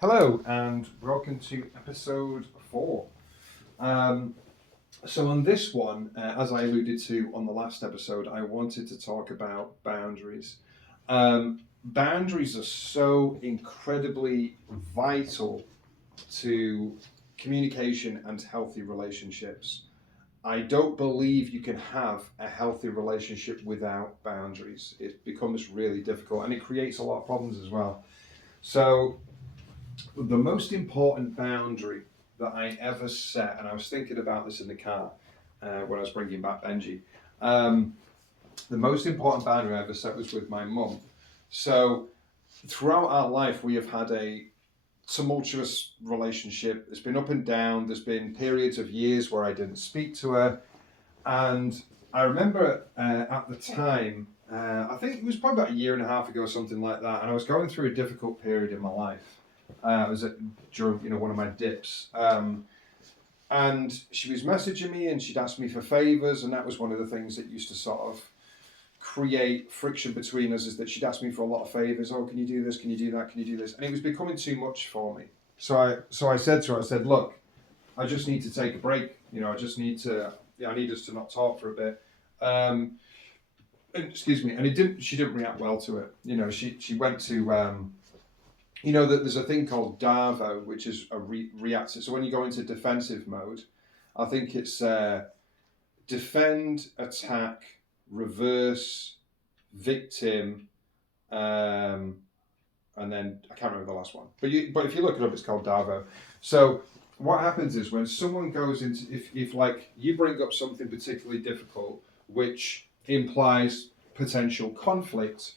Hello and welcome to episode 4. Um, so, on this one, as I alluded to on the last episode, I wanted to talk about boundaries. Boundaries are so incredibly vital to communication and healthy relationships. I don't believe you can have a healthy relationship without boundaries. It becomes really difficult and it creates a lot of problems as well. So, the most important boundary that I ever set, and I was thinking about this in the car when I was bringing back Benji. Um, the most important boundary I ever set was with my mum. So throughout our life, we have had a tumultuous relationship. It's been up and down. There's been periods of years where I didn't speak to her, and I remember at the time. I think it was probably about a year and a half ago, or something like that, and I was going through a difficult period in my life. I was during one of my dips, and she was messaging me and she'd ask me for favors, and that was one of the things that used to sort of create friction between us. Is that she'd ask me for a lot of favors. Oh, can you do this? Can you do that? Can you do this? And it was becoming too much for me. So I said to her, I said, look, I just need to take a break. I just need to. Yeah, I need us to not talk for a bit. And, excuse me. And it didn't. She didn't react well to it. She went to. That there's a thing called DAVO, which is a reactive. So when you go into defensive mode, I think it's defend, attack, reverse, victim, and then I can't remember the last one. But if you look it up, it's called DAVO. So what happens is when someone goes into, if like you bring up something particularly difficult, which implies potential conflict,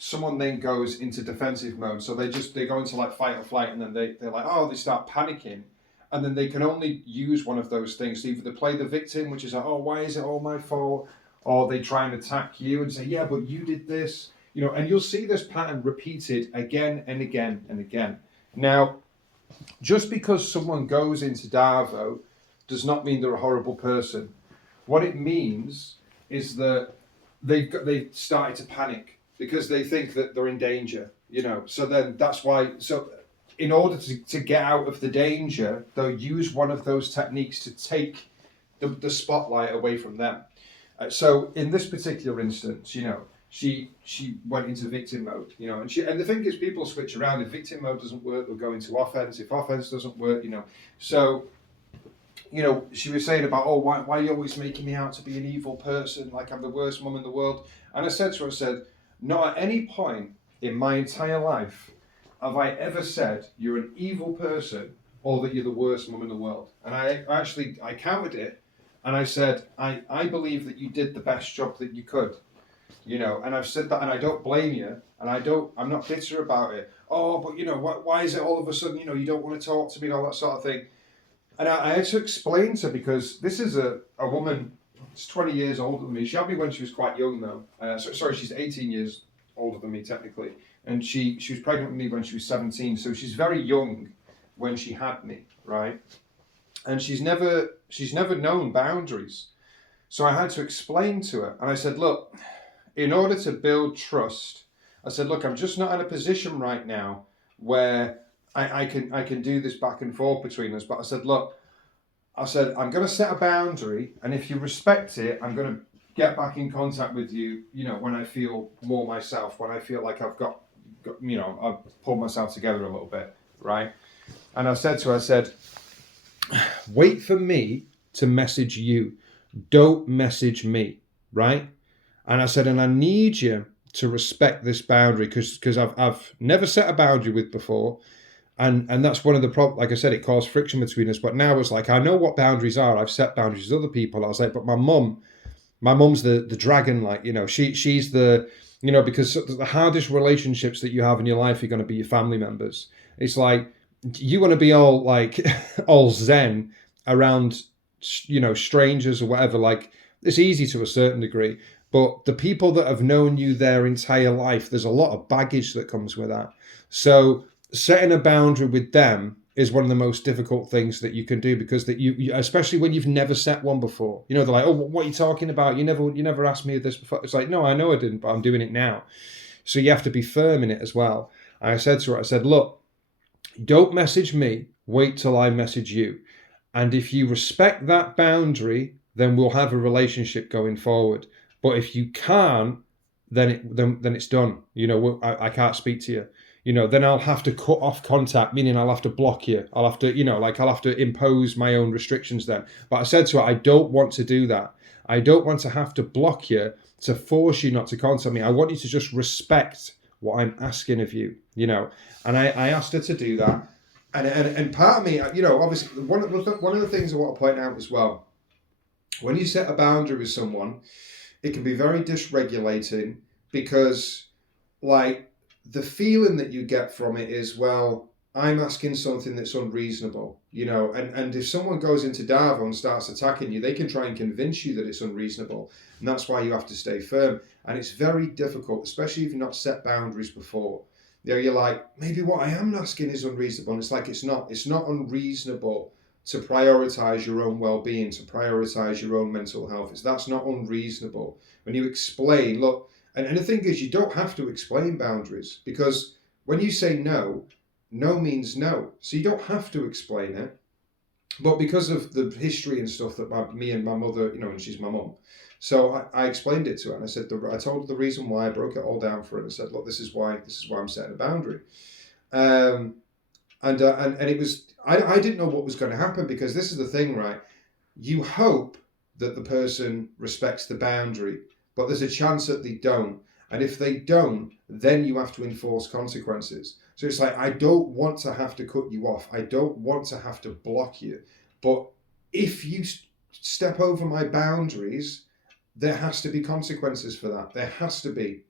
someone then goes into defensive mode. So they go into like fight or flight, and then they're like, oh, they start panicking. And then they can only use one of those things. So either they play the victim, which is like, oh, why is it all my fault? Or they try and attack you and say, yeah, but you did this. And you'll see this pattern repeated again and again and again. Now, just because someone goes into Darvo does not mean they're a horrible person. What it means is that they've started to panic because they think that they're in danger, So then that's why. So in order to get out of the danger, they'll use one of those techniques to take the spotlight away from them. So in this particular instance, she went into victim mode, and the thing is, people switch around. If victim mode doesn't work, they'll go into offense. If offense doesn't work, So she was saying about, oh, why are you always making me out to be an evil person? Like I'm the worst mum in the world. And I said to her, not at any point in my entire life have I ever said you're an evil person or that you're the worst mum in the world. And I counted it, and I said, I believe that you did the best job that you could, and I've said that, and I don't blame you, and I'm not bitter about it. Oh, but why is it all of a sudden, you don't want to talk to me and all that sort of thing. And I had to explain to her, because this is a woman, she's 20 years older than me. She had me when she was quite young, though. Sorry, she's 18 years older than me, technically. And she was pregnant with me when she was 17, so she's very young when she had me, right? And she's never known boundaries. So I had to explain to her, and I said, look, in order to build trust, I said, look, I'm just not in a position right now where I can do this back and forth between us. But I said, look, I'm going to set a boundary, and if you respect it, I'm going to get back in contact with you, when I feel more myself, when I feel like I've got I've pulled myself together a little bit, right? And I said to her, wait for me to message you. Don't message me, right? And I said, and I need you to respect this boundary, because I've never set a boundary with before. And that's one of the problems. Like I said, it caused friction between us. But now it's like, I know what boundaries are. I've set boundaries with other people. I was like, but my mum's the dragon. Like, she's the, because the hardest relationships that you have in your life are going to be your family members. It's like, you want to be all like, all zen around, strangers or whatever. Like, it's easy to a certain degree. But the people that have known you their entire life, there's a lot of baggage that comes with that. So setting a boundary with them is one of the most difficult things that you can do, because that you especially when you've never set one before. They're like, oh, what are you talking about? You never asked me this before. It's like, no, I know I didn't, but I'm doing it now. So you have to be firm in it as well. And I said to her, look, Don't message me. Wait till I message you. And if you respect that boundary, then we'll have a relationship going forward. But if you can't, then it's done. I can't speak to you. Then I'll have to cut off contact, meaning I'll have to block you. I'll have to, I'll have to impose my own restrictions then. But I said to her, I don't want to do that. I don't want to have to block you to force you not to contact me. I want you to just respect what I'm asking of you, And I asked her to do that. And part of me, obviously, one of the things I want to point out as well, when you set a boundary with someone, it can be very dysregulating because, like, the feeling that you get from it is, well, I'm asking something that's unreasonable, and if someone goes into Darvo and starts attacking you, they can try and convince you that it's unreasonable. And that's why you have to stay firm. And it's very difficult, especially if you've not set boundaries before. You're like, maybe what I am asking is unreasonable. And it's like, it's not unreasonable to prioritize your own well-being, to prioritize your own mental health. That's not unreasonable. When you explain, look, and the thing is, you don't have to explain boundaries, because when you say no, no means no. So you don't have to explain it. But because of the history and stuff that me and my mother, and she's my mum, so I explained it to her, and I said, I told her the reason why. I broke it all down for her and said, look, this is why I'm setting a boundary. And it was, I didn't know what was going to happen, because this is the thing, right? You hope that the person respects the boundary, but there's a chance that they don't. And if they don't, then you have to enforce consequences. So it's like, I don't want to have to cut you off. I don't want to have to block you. But if you step over my boundaries, there has to be consequences for that. There has to be,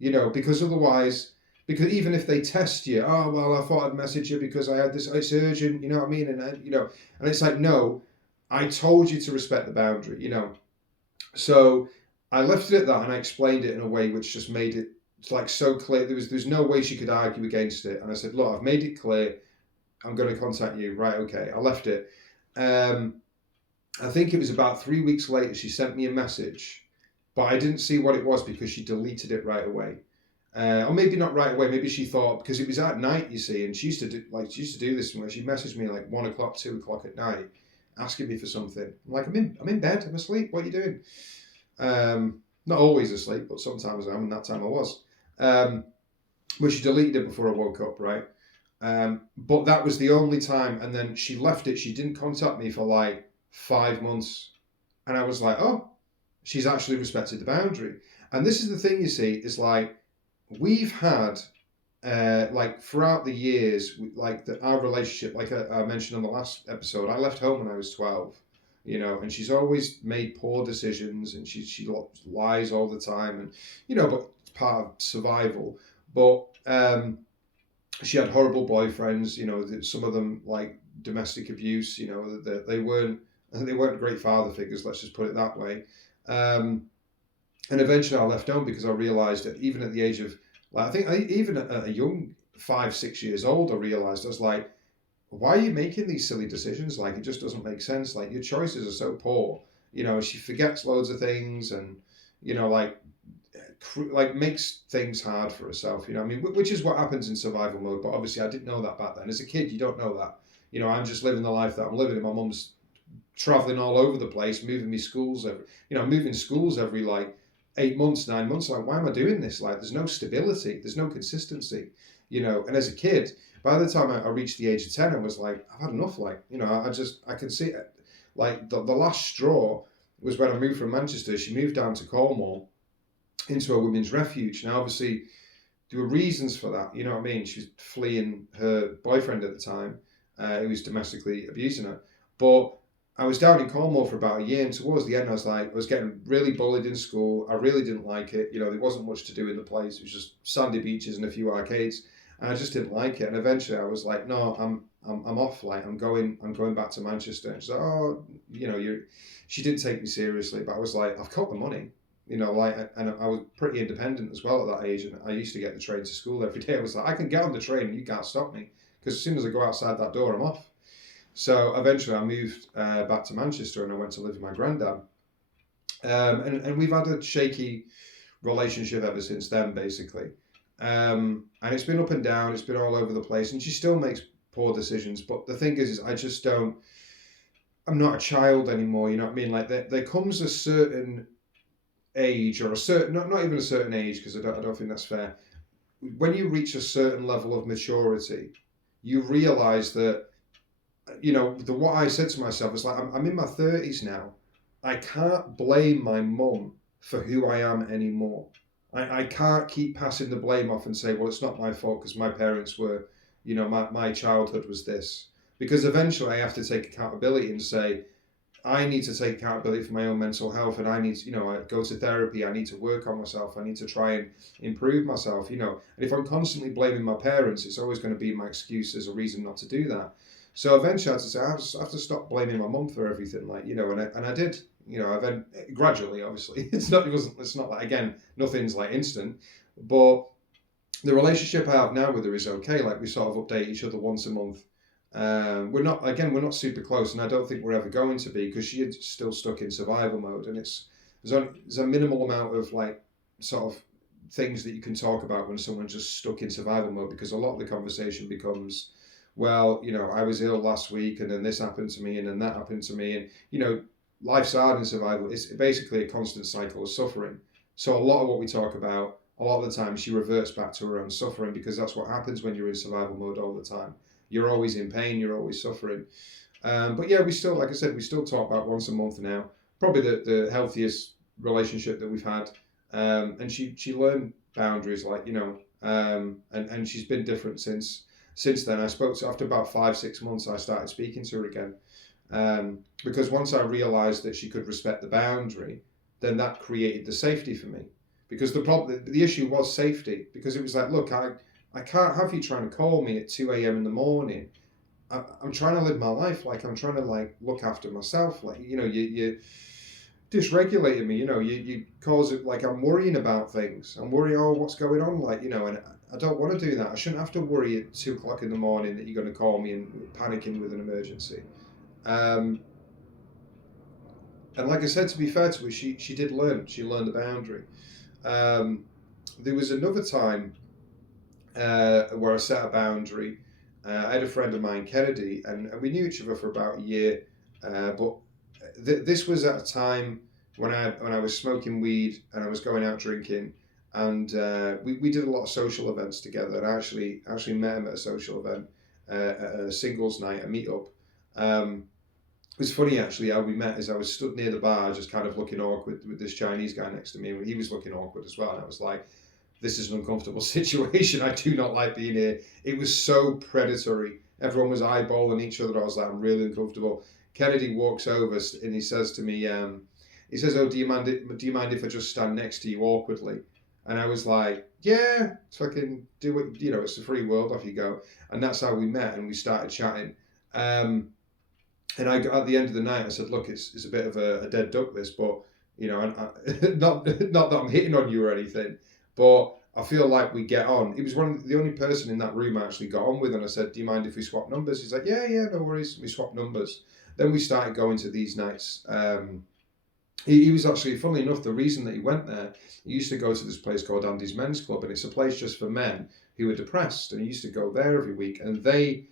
because otherwise, because even if they test you, oh, well, I thought I'd message you because I had this, it's urgent, you know what I mean? And, and it's like, no, I told you to respect the boundary, So I left it at that, and I explained it in a way which just made it like so clear. There's no way she could argue against it. And I said, look, I've made it clear. I'm going to contact you. Right, okay. I left it. I think it was about 3 weeks later, she sent me a message, but I didn't see what it was because she deleted it right away. Or maybe not right away. Maybe she thought, because it was at night, you see, and she used to do this where she messaged me like 1 o'clock, 2 o'clock at night, asking me for something. I'm like, I'm in bed. I'm asleep. What are you doing? Not always asleep, but sometimes I am, and that time I was. Well, she deleted it before I woke up, right? But that was the only time, and then she left it. She didn't contact me for like 5 months, and I was like, oh, she's actually respected the boundary. And this is the thing, you see, is like, we've had like throughout the years, like our relationship, like I mentioned on the last episode, I left home when I was 12. And she's always made poor decisions, and she lies all the time, and but it's part of survival. But she had horrible boyfriends, some of them like domestic abuse, they weren't great father figures, let's just put it that way. And eventually I left home because I realized that even at the age of, like, I think even at a young 5-6 years old, I realized, I was like, why are you making these silly decisions? Like, it just doesn't make sense. Like, your choices are so poor. She forgets loads of things, and, like makes things hard for herself, I mean, which is what happens in survival mode. But obviously I didn't know that back then. As a kid, you don't know that. I'm just living the life that I'm living, and my mum's traveling all over the place, moving schools every like 8 months, 9 months. Like, why am I doing this? Like, there's no stability, there's no consistency, and as a kid, by the time I reached the age of 10, I was like, I've had enough. Like, I can see it. Like, the last straw was when I moved from Manchester. She moved down to Cornwall into a women's refuge. Now, obviously, there were reasons for that. You know what I mean? She was fleeing her boyfriend at the time, who was domestically abusing her. But I was down in Cornwall for about a year, and towards the end, I was getting really bullied in school. I really didn't like it. There wasn't much to do in the place. It was just sandy beaches and a few arcades. And I just didn't like it. And eventually I was like, no, I'm off. Like, I'm going back to Manchester. And she's like, oh, she didn't take me seriously, but I was like, I've got the money, and I was pretty independent as well at that age. And I used to get the train to school every day. I was like, I can get on the train and you can't stop me, because as soon as I go outside that door, I'm off. So eventually I moved back to Manchester, and I went to live with my granddad. And we've had a shaky relationship ever since then, basically. And it's been up and down. It's been all over the place. And she still makes poor decisions. But the thing is I just don't. I'm not a child anymore. You know what I mean? Like there comes a certain age, or a certain not even a certain age, because I don't think that's fair. When you reach a certain level of maturity, you realize that, you know, what I said to myself is like, I'm in my 30s now. I can't blame my mum for who I am anymore. I can't keep passing the blame off and say, well, it's not my fault because my parents were, you know, my childhood was this. Because eventually I have to take accountability and say, I need to take accountability for my own mental health, and I need to, you know, I go to therapy. I need to work on myself. I need to try and improve myself, you know. And if I'm constantly blaming my parents, it's always going to be my excuse as a reason not to do that. So eventually I had to say, I have to stop blaming my mum for everything, like, you know, and I did, you know, then gradually, obviously, it's not like, again, nothing's like instant, but the relationship I have now with her is okay. Like, we sort of update each other once a month. We're not super close, and I don't think we're ever going to be, because she is still stuck in survival mode, and there's a minimal amount of like sort of things that you can talk about when someone's just stuck in survival mode, because a lot of the conversation becomes, well, you know, I was ill last week, and then this happened to me, and then that happened to me, and, you know, life's hard in survival. It's basically a constant cycle of suffering. So a lot of what we talk about, a lot of the time, she reverts back to her own suffering, because that's what happens when you're in survival mode all the time. You're always in pain, you're always suffering. But yeah, we still, like I said, we still talk about once a month now. Probably the healthiest relationship that we've had. And she learned boundaries, like, you know, and she's been different since then. I spoke to, after about 5-6 months, I started speaking to her again. Because once I realized that she could respect the boundary, then that created the safety for me. Because the issue was safety, because it was like, look, I can't have you trying to call me at 2 a.m. in the morning. I'm trying to live my life. Like, I'm trying to like look after myself. Like, you know, you dysregulated me. You know, you cause it, like, I'm worrying about things. I'm worrying, oh, what's going on? Like, you know, and I don't want to do that. I shouldn't have to worry at 2 o'clock in the morning that you're going to call me and panicking with an emergency. And like I said, to be fair to her, she did learn. She learned the boundary. There was another time where I set a boundary. I had a friend of mine, Kennedy, and we knew each other for about a year. But this was at a time when I was smoking weed and I was going out drinking, and we did a lot of social events together. And I actually met him at a social event, a singles night, a meetup. It was funny actually how we met. Is I was stood near the bar, just kind of looking awkward with this Chinese guy next to me, and he was looking awkward as well. And I was like, this is an uncomfortable situation. I do not like being here. It was so predatory. Everyone was eyeballing each other. I was like, I'm really uncomfortable. Kennedy walks over and he says to me, he says, oh, do you mind if I just stand next to you awkwardly? And I was like, yeah, fucking do it. You know, it's a free world. Off you go. And that's how we met, and we started chatting. And at the end of the night, I said, look, it's a bit of a dead duck, this, but, you know, not that I'm hitting on you or anything, but I feel like we get on. He was the only person in that room I actually got on with, and I said, do you mind if we swap numbers? He's like, yeah, no worries. We swapped numbers. Then we started going to these nights. He was actually, funnily enough, the reason that he went there, he used to go to this place called Andy's Men's Club, and it's a place just for men who are depressed, and he used to go there every week, and they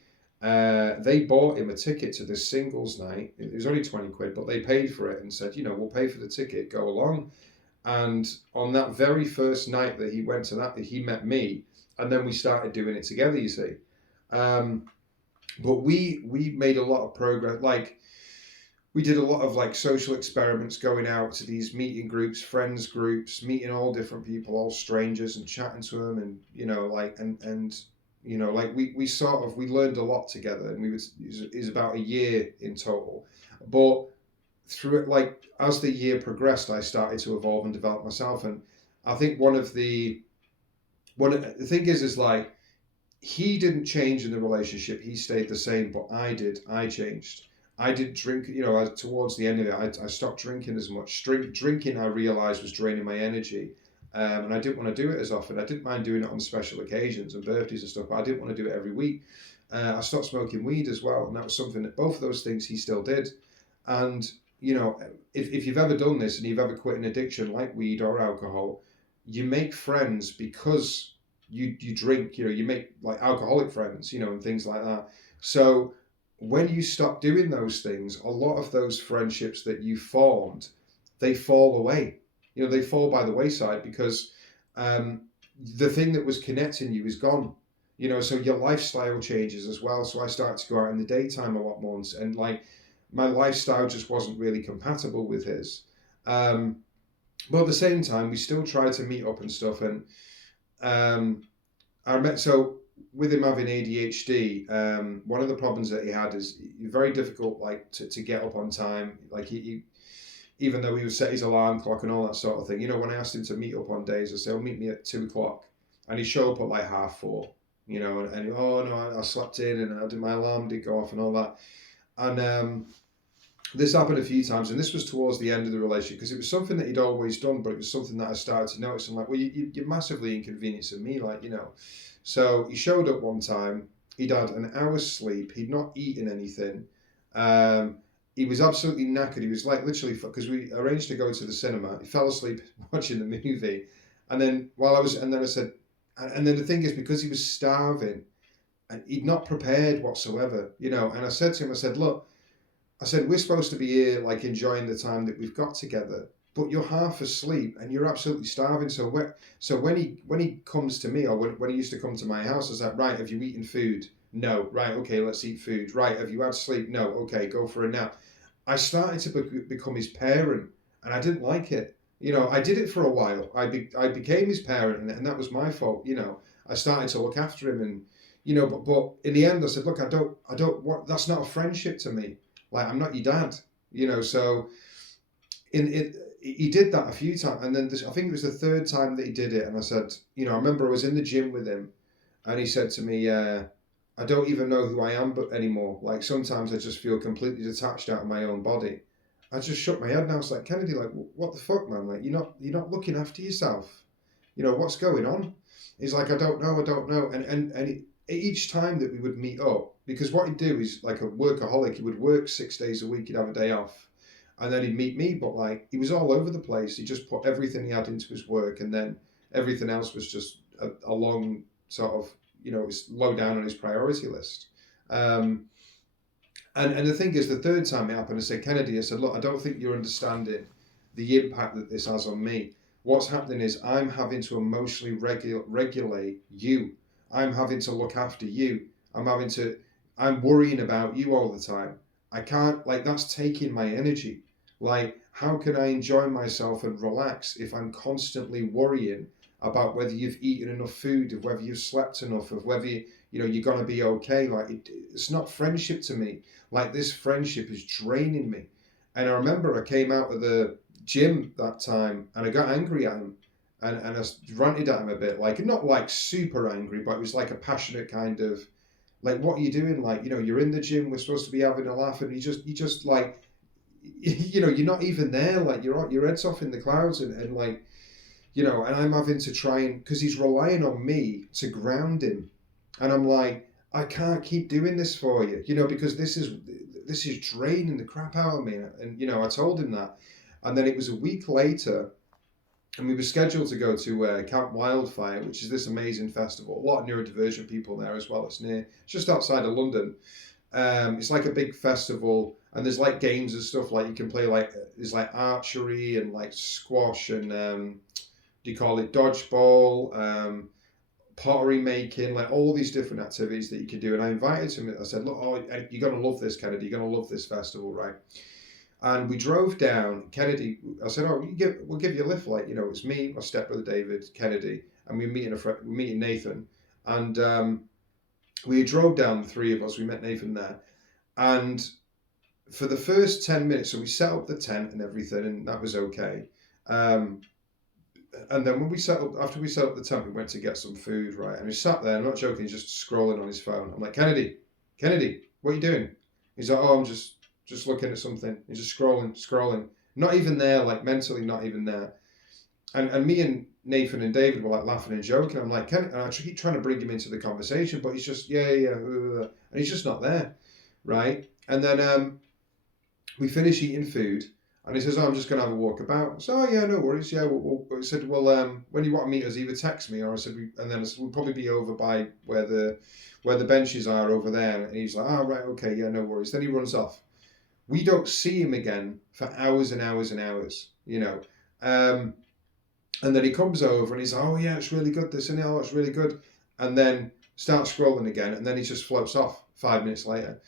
bought him a ticket to this singles night. It was only 20 quid, but they paid for it and said, you know, we'll pay for the ticket, go along. And on that very first night that he went to that, he met me, and then we started doing it together, you see. But we made a lot of progress. Like, we did a lot of like social experiments, going out to these meeting groups, friends groups, meeting all different people, all strangers, and chatting to them, and, you know, like, and you know, like we learned a lot together, and it was about a year in total. But through it, like, as the year progressed, I started to evolve and develop myself. And I think the thing is like, he didn't change in the relationship. He stayed the same, but I did. I changed. I didn't drink, you know, towards the end of it, I stopped drinking as much. Drinking, I realized, was draining my energy. And I didn't want to do it as often. I didn't mind doing it on special occasions and birthdays and stuff, but I didn't want to do it every week. I stopped smoking weed as well, and that was something that both of those things he still did. And, you know, if you've ever done this and you've ever quit an addiction like weed or alcohol, you make friends because you drink, you know, you make like alcoholic friends, you know, and things like that. So when you stop doing those things, a lot of those friendships that you formed, they fall away. They fall by the wayside because um, the thing that was connecting you is gone. So your lifestyle changes as well. So I started to go out in the daytime a lot more, and like my lifestyle just wasn't really compatible with his. Um, but at the same time, we still tried to meet up and stuff. And um, I met so with him having ADHD, one of the problems that he had is very difficult, like to get up on time. Like he even though he would set his alarm clock and all that sort of thing. When I asked him to meet up on days, I said, "Oh, meet me at 2 o'clock," and he'd show up at like 4:30. And oh no, I slept in and my alarm did go off and all that. And this happened a few times, and this was towards the end of the relationship because it was something that he'd always done, but it was something that I started to notice. I'm like, well, you're massively inconveniencing me, So he showed up one time. He'd had an hour's sleep. He'd not eaten anything. He was absolutely knackered. He was like literally, because we arranged to go to the cinema. He fell asleep watching the movie, and then I said, and then the thing is, because he was starving, and he'd not prepared whatsoever, And I said to him, I said, look. I said, we're supposed to be here, like, enjoying the time that we've got together, but you're half asleep and you're absolutely starving. So when he comes to me, or when he used to come to my house, I was like, right, have you eaten food? No. Right, okay, let's eat food. Right, have you had sleep? No. Okay, go for a nap. I started to become his parent, and I didn't like it. I did it for a while. I became his parent, and that was my fault. I started to look after him, and but in the end, I said, look, I don't want. That's not a friendship to me. Like, I'm not your dad, So in it, he did that a few times, and then I think it was the third time that he did it, and I said, I remember I was in the gym with him, and he said to me, I don't even know who I am but anymore. Like, sometimes I just feel completely detached out of my own body. I just shook my head and I was like, Kennedy, like, what the fuck, man? Like, you're not looking after yourself. What's going on? He's like, I don't know. And each time that we would meet up, because what he'd do is like a workaholic, he would work 6 days a week, he'd have a day off, and then he'd meet me, but like he was all over the place. He just put everything he had into his work, and then everything else was just a long sort of, it was low down on his priority list. And the thing is, the third time it happened, I said, Kennedy, I said, look, I don't think you're understanding the impact that this has on me. What's happening is I'm having to emotionally regulate you. I'm having to look after you. I'm worrying about you all the time. I can't, like, that's taking my energy. Like, how can I enjoy myself and relax if I'm constantly worrying about whether you've eaten enough food, of whether you've slept enough, of whether you're going to be okay? Like, it's not friendship to me. Like, this friendship is draining me. And I remember I came out of the gym that time and I got angry at him. And I ranted at him a bit, like, not like super angry, but it was like a passionate kind of, like, what are you doing? Like, you're in the gym, we're supposed to be having a laugh, and you just like, you're not even there. Like, your head's off in the clouds, and like, and I'm having to try and, because he's relying on me to ground him, and I'm like, I can't keep doing this for you, because this is draining the crap out of me, and I told him that, and then it was a week later. And we were scheduled to go to Camp Wildfire, which is this amazing festival. A lot of neurodivergent people there as well. It's just outside of London. It's like a big festival, and there's like games and stuff. Like, you can play, like, there's like archery and like squash and do you call it dodgeball, pottery making, like all these different activities that you can do. And I invited him. I said, look, you're gonna love this, Kennedy. You're gonna love this festival, right? And we drove down. Kennedy, I said, "Oh, we'll give you a lift." Like, it's me, my stepbrother David, Kennedy, and we're meeting Nathan. And we drove down, the three of us. We met Nathan there, and for the first 10 minutes, so we set up the tent and everything, and that was okay. And then after we set up the tent, we went to get some food, right? And he sat there. I'm not joking. He's just scrolling on his phone. I'm like, Kennedy, what are you doing? He's like, oh, I'm just looking at something. He's just scrolling. Not even there, like, mentally not even there. And me and Nathan and David were like laughing and joking. I'm like, and I keep trying to bring him into the conversation, but he's just, yeah. And he's just not there, right? And then we finish eating food, And he says, oh, I'm just going to have a walk about. So, oh, yeah, no worries. Yeah, he said, well, when you want to meet us, either text me or I said, and then I said, we'll probably be over by where the benches are over there. And he's like, oh, right, okay, yeah, no worries. Then he runs off. We don't see him again for hours and hours and hours, you know. And then he comes over and he's like, oh, yeah, it's really good, this and that, oh, it's really good. And then starts scrolling again, and then he just floats off 5 minutes later.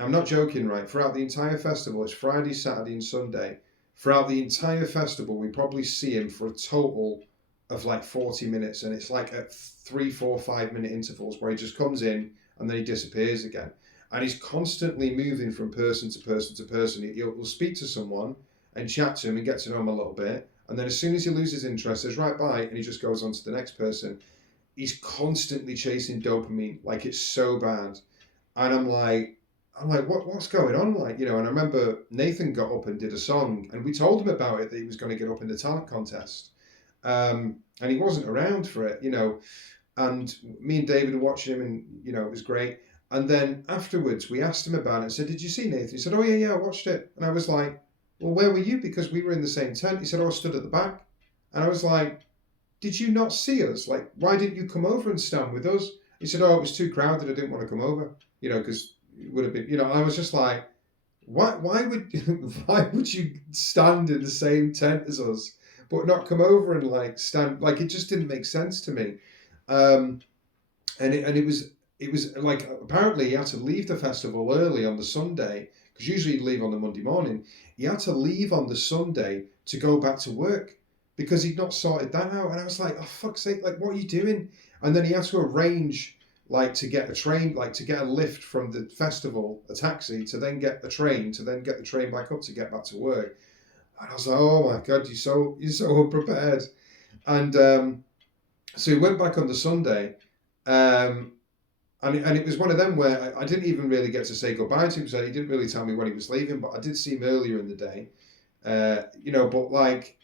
I'm not joking, right? Throughout the entire festival, it's Friday, Saturday, and Sunday. Throughout the entire festival, we probably see him for a total of like 40 minutes, and it's like at 3, 4, 5 minute intervals where he just comes in and then he disappears again. And he's constantly moving from person to person to person. He'll speak to someone and chat to him and get to know him a little bit. And then as soon as he loses interest, says, right, bye, and he just goes on to the next person. He's constantly chasing dopamine. Like, it's so bad. And I'm like, what's going on? Like, you know, and I remember Nathan got up and did a song, and we told him about it, that he was going to get up in the talent contest. And he wasn't around for it, you know. And me and David were watching him, and, you know, it was great. And then afterwards, we asked him about it and said, did you see Nathan? He said, oh, yeah, I watched it. And I was like, well, where were you? Because we were in the same tent. He said, oh, I stood at the back. And I was like, did you not see us? Like, why didn't you come over and stand with us? He said, oh, it was too crowded. I didn't want to come over, you know, because it would have been, you know, I was just like, why would you stand in the same tent as us, but not come over and like stand? Like, it just didn't make sense to me. And it was like, apparently he had to leave the festival early on the Sunday, because usually he'd leave on the Monday morning. He had to leave on the Sunday to go back to work because he'd not sorted that out. And I was like, oh, fuck's sake, like, what are you doing? And then he had to arrange, like, to get a train, like, to get a lift from the festival, a taxi, to then get a train, to then get the train back up to get back to work. And I was like, oh my God, you're so unprepared. And so he went back on the Sunday, and it was one of them where I didn't even really get to say goodbye to him, so he didn't really tell me when he was leaving, but I did see him earlier in the day, you know, but like,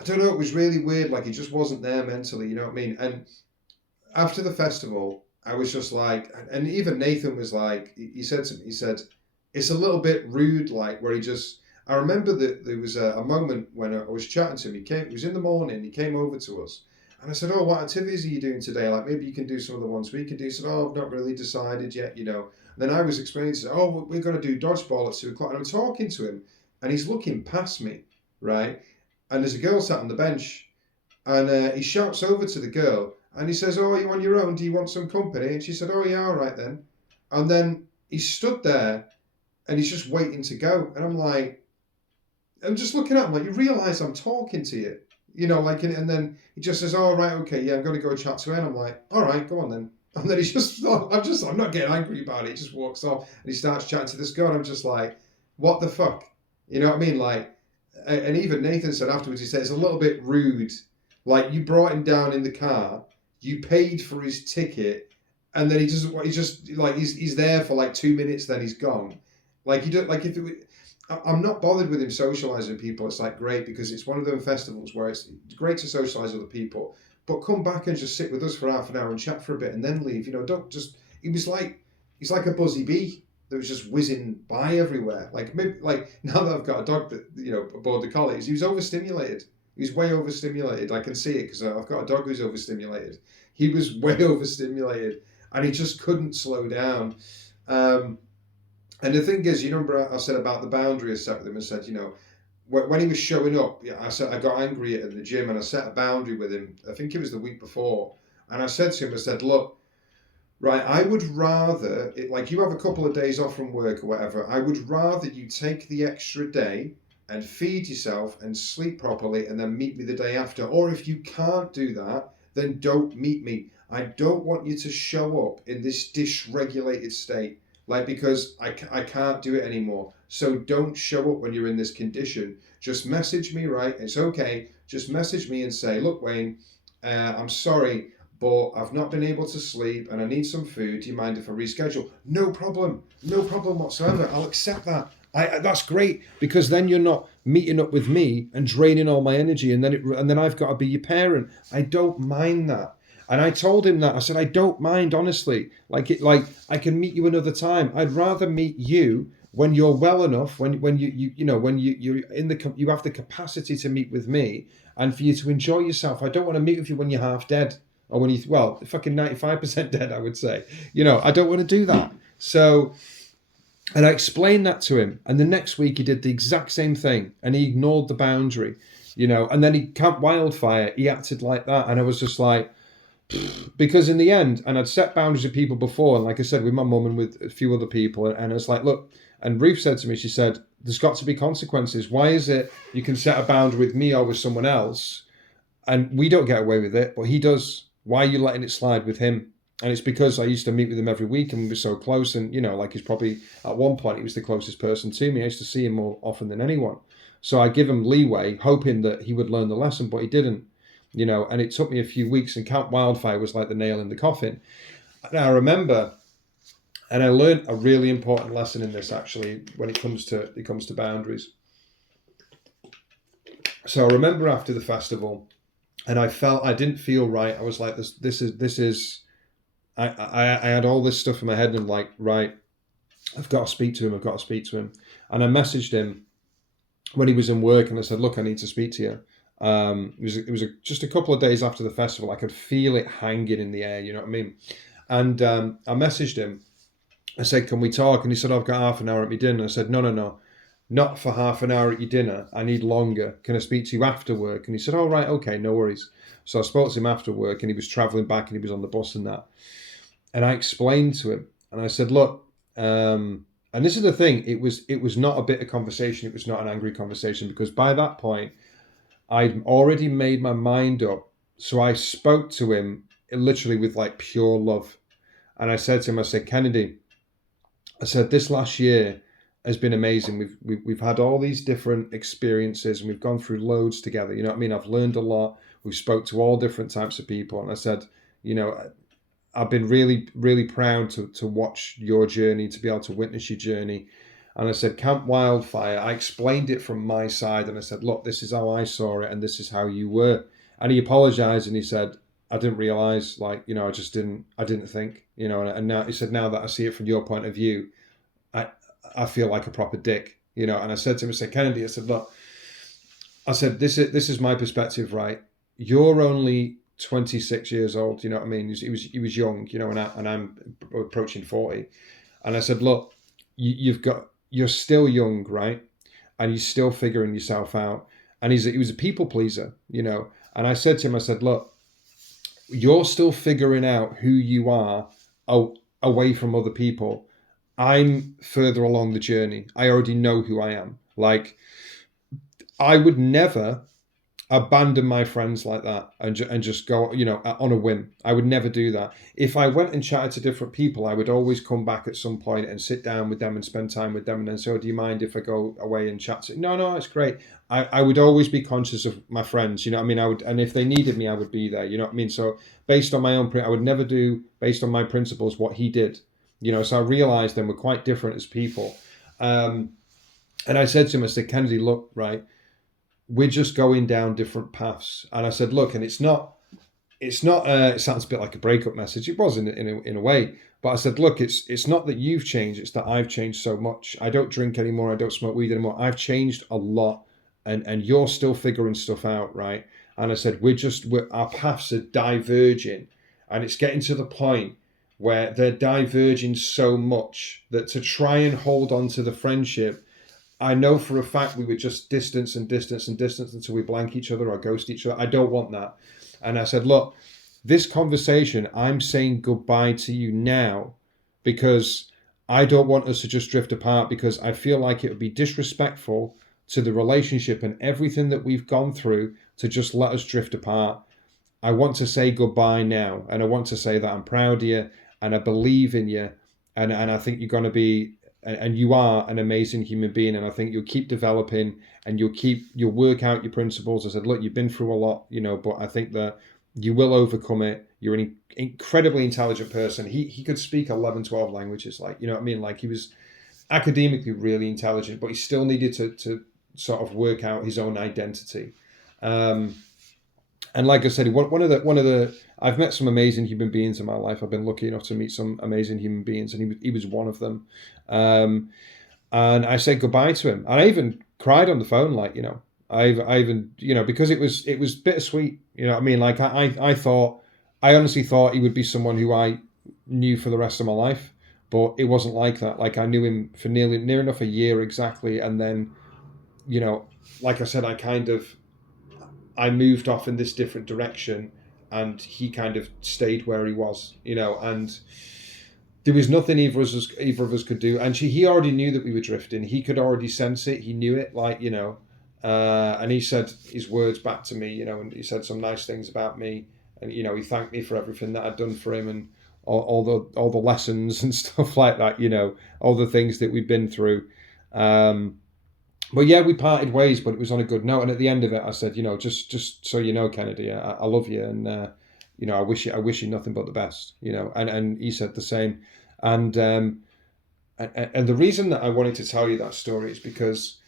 I don't know, it was really weird, like he just wasn't there mentally, you know what I mean? And after the festival, I was just like, and even Nathan was like, he said to me, he said, it's a little bit rude, like, where he just, I remember that there was a moment when I was chatting to him, it was in the morning, he came over to us, and I said, oh, what activities are you doing today? Like, maybe you can do some of the ones we can do. He said, oh, I've not really decided yet, you know. And then I was explaining to him, oh, we're going to do dodgeball at 2 o'clock. And I'm talking to him, and he's looking past me, right? And there's a girl sat on the bench, and he shouts over to the girl, and he says, oh, are you on your own? Do you want some company? And she said, oh, yeah, all right then. And then he stood there, and he's just waiting to go. And I'm just looking at him like, you realise I'm talking to you. You know, like, and then he just says, oh, right, okay, yeah, I'm going to go chat to her. And I'm like, all right, go on then. And then he's just, I'm not getting angry about it. He just walks off and he starts chatting to this girl. And I'm just like, what the fuck? You know what I mean? Like, and even Nathan said afterwards, he said, it's a little bit rude. Like, you brought him down in the car, you paid for his ticket, and then he's there for like 2 minutes, then he's gone. Like, you don't, like, if it was, I'm not bothered with him socialising with people. It's like great, because it's one of those festivals where it's great to socialise with other people, but come back and just sit with us for half an hour and chat for a bit and then leave. You know, don't just. He's like a buzzy bee that was just whizzing by everywhere. Like, maybe, like, now that I've got a dog that, you know, aboard the collies, he was overstimulated. He was way overstimulated. I can see it because I've got a dog who's overstimulated. He was way overstimulated, and he just couldn't slow down. And the thing is, you remember I said about the boundary, I set with him and said, you know, when he was showing up, I said I got angry at the gym and I set a boundary with him. I think it was the week before. And I said to him, I said, look, right, I would rather, like, you have a couple of days off from work or whatever, I would rather you take the extra day and feed yourself and sleep properly and then meet me the day after. Or if you can't do that, then don't meet me. I don't want you to show up in this dysregulated state. Like, because I can't do it anymore. So don't show up when you're in this condition. Just message me, right? It's okay. Just message me and say, look, Wayne, I'm sorry, but I've not been able to sleep and I need some food. Do you mind if I reschedule? No problem. No problem whatsoever. I'll accept that. That's great, because then you're not meeting up with me and draining all my energy, and then I've got to be your parent. I don't mind that. And I told him that. I said, I don't mind, honestly. Like, I can meet you another time. I'd rather meet you when you're well enough, when you know, when you're in the, you have the capacity to meet with me and for you to enjoy yourself. I don't want to meet with you when you're half dead or when you, well, fucking 95% dead, I would say. You know, I don't want to do that. So, and I explained that to him. And the next week he did the exact same thing and he ignored the boundary, you know, and then he Camp Wildfire, he acted like that. And I was just like, because in the end, and I'd set boundaries with people before, and like I said, with my mum and with a few other people, and it's like, look, and Ruth said to me, she said, there's got to be consequences. Why is it you can set a boundary with me or with someone else, and we don't get away with it, but he does? Why are you letting it slide with him? And it's because I used to meet with him every week and we were so close, and, you know, like he's probably, at one point, he was the closest person to me. I used to see him more often than anyone. So I give him leeway, hoping that he would learn the lesson, but he didn't. You know, and it took me a few weeks, and Camp Wildfire was like the nail in the coffin. And I remember, and I learned a really important lesson in this actually when it comes to boundaries. So I remember after the festival, and I didn't feel right. I was like, this is. I had all this stuff in my head, and like, right, I've got to speak to him. I've got to speak to him, and I messaged him when he was in work, and I said, look, I need to speak to you. Just a couple of days after the festival. I could feel it hanging in the air, you know what I mean? And I messaged him. I said, can we talk? And he said, I've got half an hour at my dinner. I said, no, not for half an hour at your dinner. I need longer. Can I speak to you after work? And he said, all right, okay, no worries. So I spoke to him after work, and he was traveling back, and he was on the bus and that. And I explained to him, and I said, look, and this is the thing, it was not a bitter conversation. It was not an angry conversation, because by that point, I'd already made my mind up. So I spoke to him literally with like pure love. And I said to him, I said, Kennedy, I said, this last year has been amazing. We've had all these different experiences, and we've gone through loads together. You know what I mean? I've learned a lot. We've spoke to all different types of people. And I said, you know, I've been really, really proud to watch your journey, to be able to witness your journey. And I said, Camp Wildfire, I explained it from my side. And I said, look, this is how I saw it, and this is how you were. And he apologized, and he said, I didn't realize, like, you know, I didn't think, you know, and now he said, now that I see it from your point of view, I feel like a proper dick, you know. And I said to him, I said, Kennedy, I said, look, I said, this is my perspective, right? You're only 26 years old, you know what I mean? He was young, you know, and I'm approaching 40. And I said, look, you're still young, right? And you're still figuring yourself out. And he was a people pleaser, you know. And I said to him, I said, look, you're still figuring out who you are away from other people. I'm further along the journey. I already know who I am. Like, I would never abandon my friends like that and just go, you know, on a whim. I would never do that. If I went and chatted to different people, I would always come back at some point and sit down with them and spend time with them. And then, so do you mind if I go away and chat to? No, it's great. I would always be conscious of my friends, you know what I mean? I would, and if they needed me, I would be there, you know what I mean? So based on my own, I would never do, based on my principles, what he did, you know. So I realized then we're quite different as people. And I said to him, I said, Kennedy, look, right, we're just going down different paths. And I said, look, and it sounds a bit like a breakup message. It was in a way, but I said, look, it's not that you've changed, it's that I've changed so much. I don't drink anymore. I don't smoke weed anymore. I've changed a lot, and you're still figuring stuff out, right? And I said, our paths are diverging, and it's getting to the point where they're diverging so much that to try and hold on to the friendship, I know for a fact we would just distance until we blank each other or ghost each other. I don't want that. And I said, look, this conversation, I'm saying goodbye to you now, because I don't want us to just drift apart, because I feel like it would be disrespectful to the relationship and everything that we've gone through to just let us drift apart. I want to say goodbye now, and I want to say that I'm proud of you and I believe in you, and I think you're going to be, and you are an amazing human being, and I think you'll keep developing and you'll work out your principles. I said, look, you've been through a lot, you know, but I think that you will overcome it. You're an incredibly intelligent person. He could speak 11, 12 languages, like, you know what I mean? Like, he was academically really intelligent, but he still needed to sort of work out his own identity. And like I said, one of the I've met some amazing human beings in my life. I've been lucky enough to meet some amazing human beings, and he was one of them. and I said goodbye to him. And I even cried on the phone, like, you know, I even, you know, because it was bittersweet. You know what I mean? Like I thought, I honestly thought he would be someone who I knew for the rest of my life, but it wasn't like that. Like I knew him for near enough a year exactly, and then, you know, like I said, I moved off in this different direction, and he kind of stayed where he was, you know, and there was nothing either of us could do. And he already knew that we were drifting. He could already sense it. He knew it, like, you know. And he said his words back to me, you know, and he said some nice things about me, and you know, he thanked me for everything that I'd done for him, and all the lessons and stuff like that, you know, all the things that we've been through. But yeah, we parted ways, but it was on a good note. And at the end of it, I said, you know, just so you know, Kennedy, I love you, and you know, I wish you nothing but the best, you know. And he said the same. And and the reason that I wanted to tell you that story is because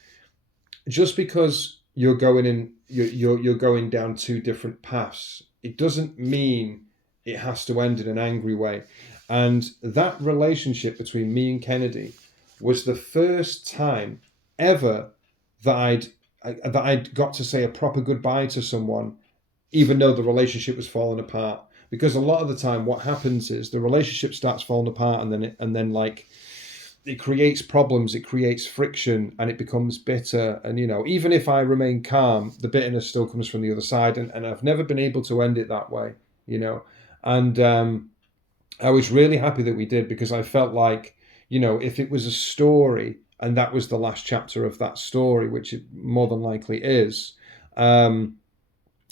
just because you're going in, you're going down two different paths, it doesn't mean it has to end in an angry way. And that relationship between me and Kennedy was the first time ever that I'd got to say a proper goodbye to someone, even though the relationship was falling apart. Because a lot of the time, what happens is the relationship starts falling apart, and then like it creates problems, it creates friction, and it becomes bitter. And you know, even if I remain calm, the bitterness still comes from the other side, and I've never been able to end it that way, you know. And I was really happy that we did, because I felt like, you know, if it was a story and that was the last chapter of that story, which it more than likely is,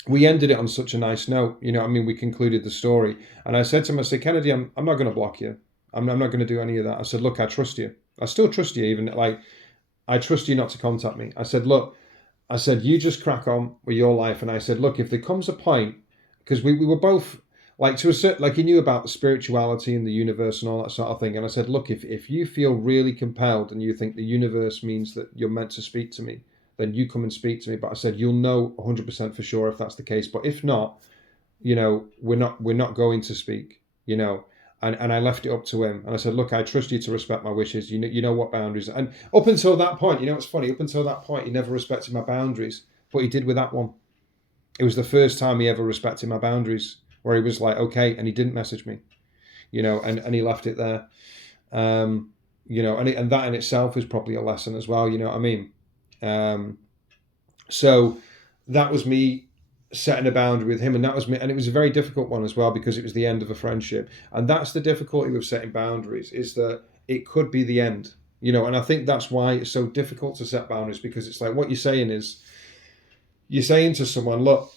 we ended it on such a nice note. You know, I mean, we concluded the story. And I said to him, I said, Kennedy, I'm not going to block you. I'm not going to do any of that. I said, look, I trust you. I still trust you, even like I trust you not to contact me. I said, look, I said, you just crack on with your life. And I said, look, if there comes a point, because we were both like to a certain, like he knew about the spirituality and the universe and all that sort of thing. And I said, look, if you feel really compelled and you think the universe means that you're meant to speak to me, then you come and speak to me. But I said, you'll know 100% for sure if that's the case. But if not, you know, we're not going to speak, you know. And I left it up to him. And I said, look, I trust you to respect my wishes. You know what boundaries. And up until that point, you know, it's funny, up until that point, he never respected my boundaries, but he did with that one. It was the first time he ever respected my boundaries, where he was like, okay, and he didn't message me, you know, and he left it there. You know, and that in itself is probably a lesson as well, you know what I mean? So that was me setting a boundary with him, and that was me, and it was a very difficult one as well, because it was the end of a friendship. And that's the difficulty with setting boundaries, is that it could be the end, you know. And I think that's why it's so difficult to set boundaries, because it's like what you're saying is, you're saying to someone, look,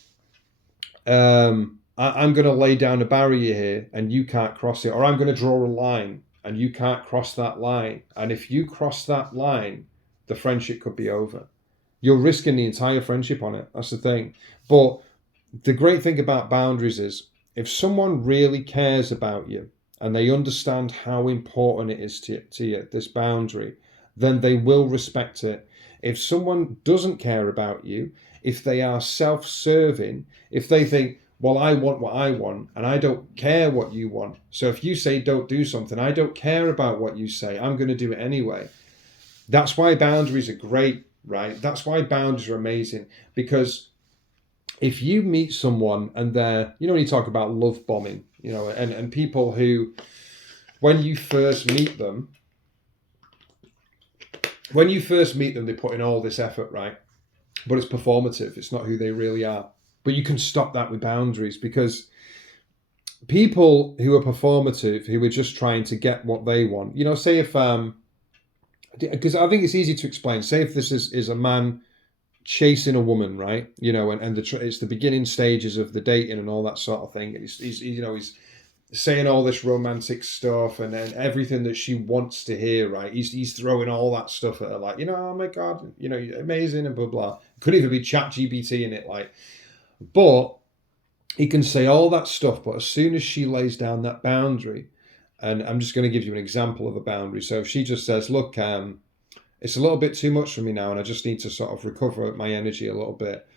I'm going to lay down a barrier here and you can't cross it, or I'm going to draw a line and you can't cross that line. And if you cross that line, the friendship could be over. You're risking the entire friendship on it. That's the thing. But the great thing about boundaries is, if someone really cares about you and they understand how important it is to you, this boundary, then they will respect it. If someone doesn't care about you, if they are self-serving, if they think, well, I want what I want and I don't care what you want, so if you say don't do something, I don't care about what you say, I'm going to do it anyway. That's why boundaries are great, right? That's why boundaries are amazing, because if you meet someone and they're, you know, when you talk about love bombing, you know, and people who, when you first meet them, they put in all this effort, right? But it's performative. It's not who they really are. But you can stop that with boundaries, because people who are performative, who are just trying to get what they want, you know, say if, because I think it's easy to explain. Say if this is a man chasing a woman, right? You know, and it's the beginning stages of the dating and all that sort of thing. And he's you know, he's saying all this romantic stuff and then everything that she wants to hear, right? He's throwing all that stuff at her, like, you know, oh my God, you know, you're amazing and blah, blah. Could even be ChatGPT in it, like, but he can say all that stuff. But as soon as she lays down that boundary, and I'm just going to give you an example of a boundary. So if she just says, look, it's a little bit too much for me now, and I just need to sort of recover my energy a little bit.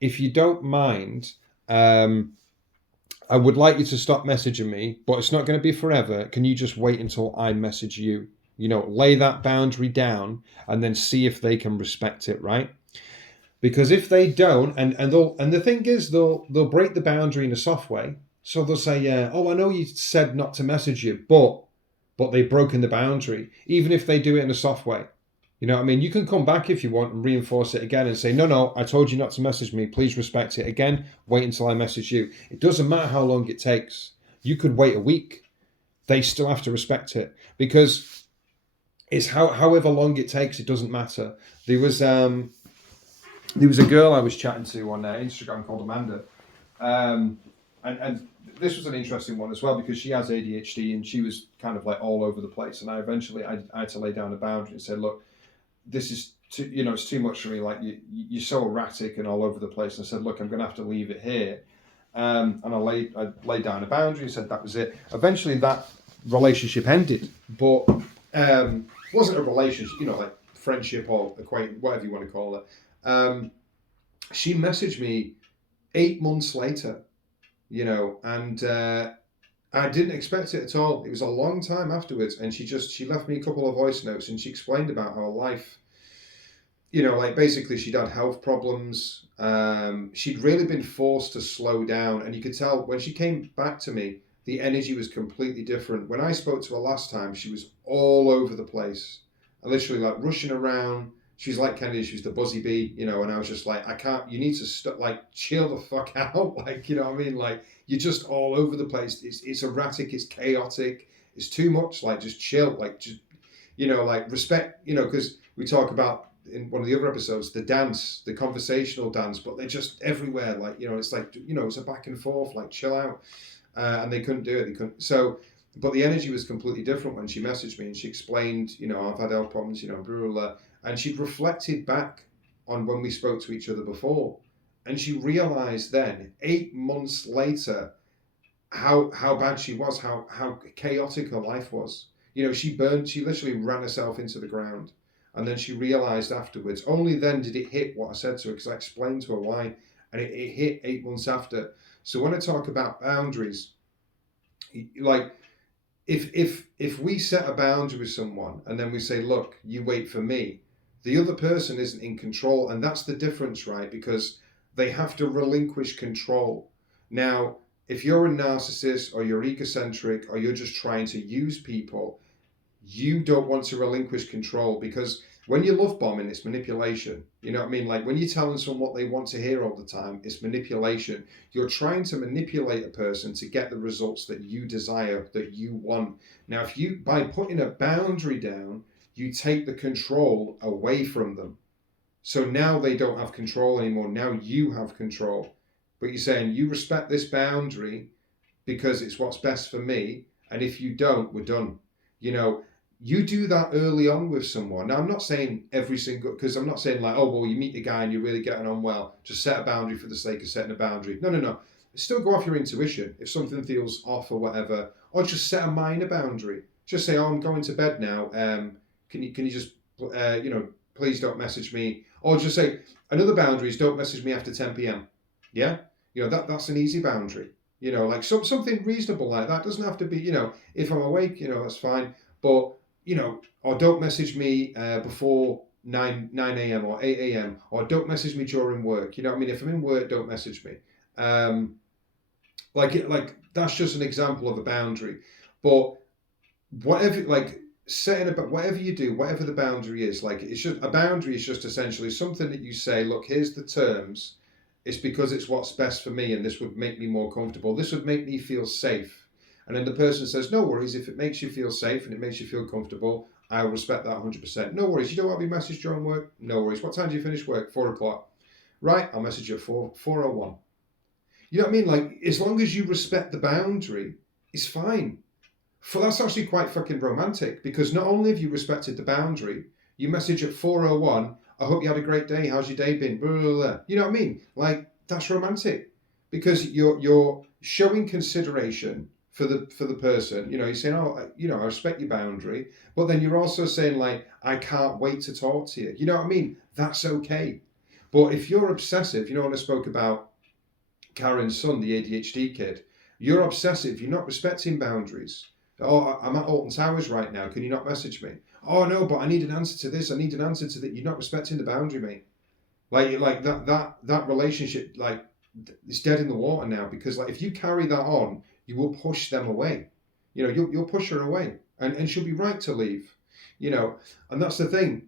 If you don't mind, I would like you to stop messaging me, but it's not going to be forever. Can you just wait until I message you? lay that boundary down and then see if they can respect it, right? Because if they don't, and the thing is, they'll break the boundary in a soft way. So they'll say, yeah, oh, I know you said not to message you, but they've broken the boundary, even if they do it in a soft way. You know what I mean? You can come back if you want and reinforce it again and say, no, I told you not to message me. Please respect it. Again, wait until I message you. It doesn't matter how long it takes. You could wait a week. They still have to respect it, because it's however long it takes, it doesn't matter. There was a girl I was chatting to on Instagram called Amanda. And this was an interesting one as well, because she has ADHD and she was kind of like all over the place. And I had to lay down a boundary and say, look, this is too, it's too much for me. Like you're so erratic and all over the place. And I said, look, I'm going to have to leave it here. And I laid down a boundary and said that was it. Eventually that relationship ended, but wasn't a relationship, like friendship or acquaintance, whatever you want to call it. She messaged me 8 months later, and I didn't expect it at all. It was a long time afterwards, and she left me a couple of voice notes, and she explained about her life. Like basically she'd had health problems. She'd really been forced to slow down, and you could tell when she came back to me, the energy was completely different. When I spoke to her last time, she was all over the place, literally like rushing around. She's like Kennedy, she was the buzzy bee, and I was just like, I can't, you need to stop, like, chill the fuck out. Like, you know what I mean? Like, you're just all over the place. It's erratic, it's chaotic, it's too much. Like, just chill, like, just, like, respect, because we talk about in one of the other episodes, the dance, the conversational dance, but they're just everywhere. Like, it's like, it's a back and forth, like, chill out. And they couldn't do it. They couldn't. So, but the energy was completely different when she messaged me and she explained, I've had health problems, blah, blah, blah. And she'd reflected back on when we spoke to each other before. And she realized then, 8 months later, how bad she was, how chaotic her life was. She literally ran herself into the ground. And then she realized afterwards, only then did it hit what I said to her, because I explained to her why. And it hit 8 months after. So when I talk about boundaries, like, if we set a boundary with someone and then we say, look, you wait for me, the other person isn't in control. And that's the difference, right? Because they have to relinquish control. Now, if you're a narcissist or you're egocentric or you're just trying to use people, you don't want to relinquish control, because when you're love bombing, it's manipulation. You know what I mean? Like when you're telling someone what they want to hear all the time, it's manipulation. You're trying to manipulate a person to get the results that you desire, that you want. Now, by putting a boundary down, you take the control away from them. So now they don't have control anymore. Now you have control. But you're saying, you respect this boundary because it's what's best for me. And if you don't, we're done. You do that early on with someone. Now, I'm not saying every single, because I'm not saying like, oh, well, you meet the guy and you're really getting on well, just set a boundary for the sake of setting a boundary. No. Still go off your intuition if something feels off or whatever, or just set a minor boundary. Just say, oh, I'm going to bed now. Can you just, please don't message me. Or just say, another boundary is don't message me after 10 p.m. Yeah? That's an easy boundary. Like something reasonable like that. Doesn't have to be, if I'm awake, that's fine. But, or don't message me before 9 a.m. or 8 a.m. or don't message me during work. You know what I mean? If I'm in work, don't message me. Like that's just an example of a boundary. But whatever, like setting about whatever you do, whatever the boundary is, like it's just a boundary is just essentially something that you say, look, here's the terms. It's because it's what's best for me, and this would make me more comfortable. This would make me feel safe. And then the person says, no worries, if it makes you feel safe and it makes you feel comfortable, I will respect that 100%. No worries, you don't want to be messaged during work? No worries. What time do you finish work? 4 o'clock. Right, I'll message you at 4:01. You know what I mean? Like, as long as you respect the boundary, it's fine. That's actually quite fucking romantic, because not only have you respected the boundary, you message at 4:01, I hope you had a great day, how's your day been? Blah, blah, blah. You know what I mean? Like, that's romantic, because you're showing consideration for the person. You're saying, oh, I respect your boundary, but then you're also saying, like, I can't wait to talk to you. You know what I mean? That's okay. But if you're obsessive, when I spoke about Karen's son, the ADHD kid, you're obsessive, you're not respecting boundaries. Oh, I'm at Alton Towers right now. Can you not message me? Oh no, but I need an answer to this. I need an answer to that. You're not respecting the boundary, mate. Like that relationship, like, it's dead in the water now, because like if you carry that on, you will push them away. You know, you'll push her away, and she'll be right to leave. You know, and that's the thing.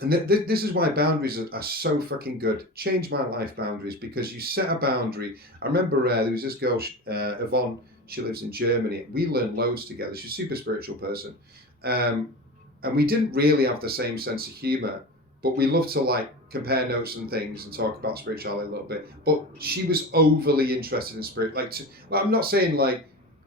And this is why boundaries are so fucking good. Change my life boundaries, because you set a boundary. I remember there was this girl, Yvonne. She lives in Germany. We learned loads together. She's a super spiritual person, and we didn't really have the same sense of humor, but we love to like compare notes and things and talk about spirituality a little bit. But she was overly interested in spirit. Well, I'm not saying like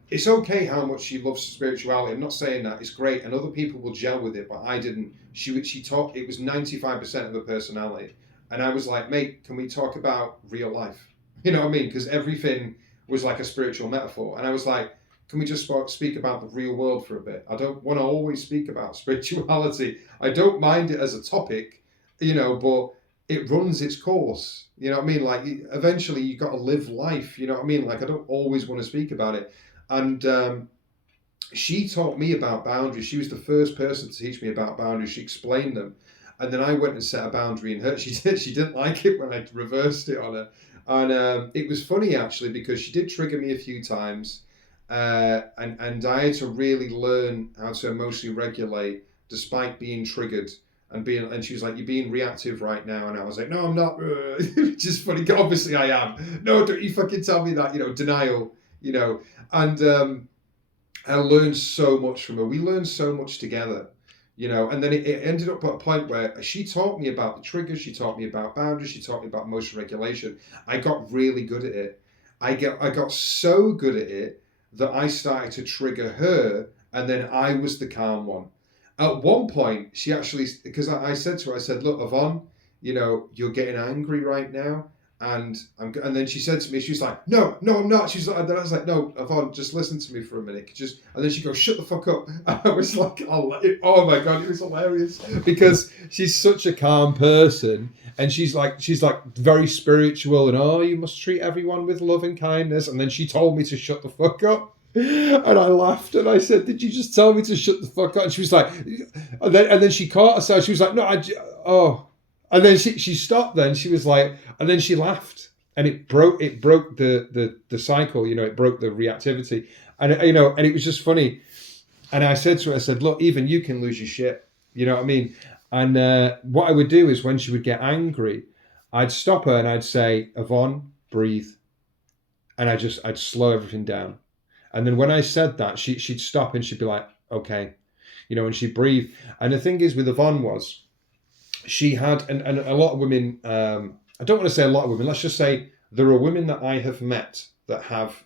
it's okay how much she loves spirituality. I'm not saying that. It's great, and other people will gel with it, but I didn't. She talked. It was 95% of her personality, and I was like, mate, can we talk about real life? You know what I mean? Because everything was like a spiritual metaphor, and I was like, can we just speak about the real world for a bit? I don't want to always speak about spirituality. I don't mind it as a topic, you know, but it runs its course. You know what I mean? Like, eventually you got to live life. You know what I mean? Like, I don't always want to speak about it. And she taught me about boundaries. She was the first person to teach me about boundaries. She explained them. And then I went and set a boundary in her. She didn't like it when I reversed it on her. And it was funny, actually, because she did trigger me a few times. And I had to really learn how to emotionally regulate despite being triggered and she was like, you're being reactive right now. And I was like, no, I'm not. Which is funny. Obviously I am. No, don't you fucking tell me that, you know, denial, you know. And I learned so much from her. We learned so much together, you know. And then it ended up at a point where she taught me about the triggers. She taught me about boundaries. She taught me about emotional regulation. I got really good at it. I got so good at it that I started to trigger her, and then I was the calm one. At one point, she actually, because I said to her, I said, look, Yvonne, you know, you're getting angry right now. And then she said to me, she was like, no, I'm not. She's like, and then I was like, no, Yvonne, just listen to me for a minute. And then she goes, shut the fuck up. And I was like, oh my God, it was hilarious, because she's such a calm person. And she's like very spiritual, and oh, you must treat everyone with love and kindness. And then she told me to shut the fuck up. And I laughed and I said, did you just tell me to shut the fuck up? And she was like, and then she caught herself. She was like, no, and then she stopped. Then she was like, and then she laughed, and it broke the cycle. You know, it broke the reactivity, and you know, and it was just funny. And I said to her, I said, look, even you can lose your shit. You know what I mean? And what I would do is when she would get angry, I'd stop her and I'd say, Yvonne, breathe, and I'd slow everything down. And then when I said that, she'd stop and she'd be like, okay, you know, and she'd breathe. And the thing is with Yvonne was, she had, and a lot of women, I don't want to say a lot of women, let's just say there are women that I have met that have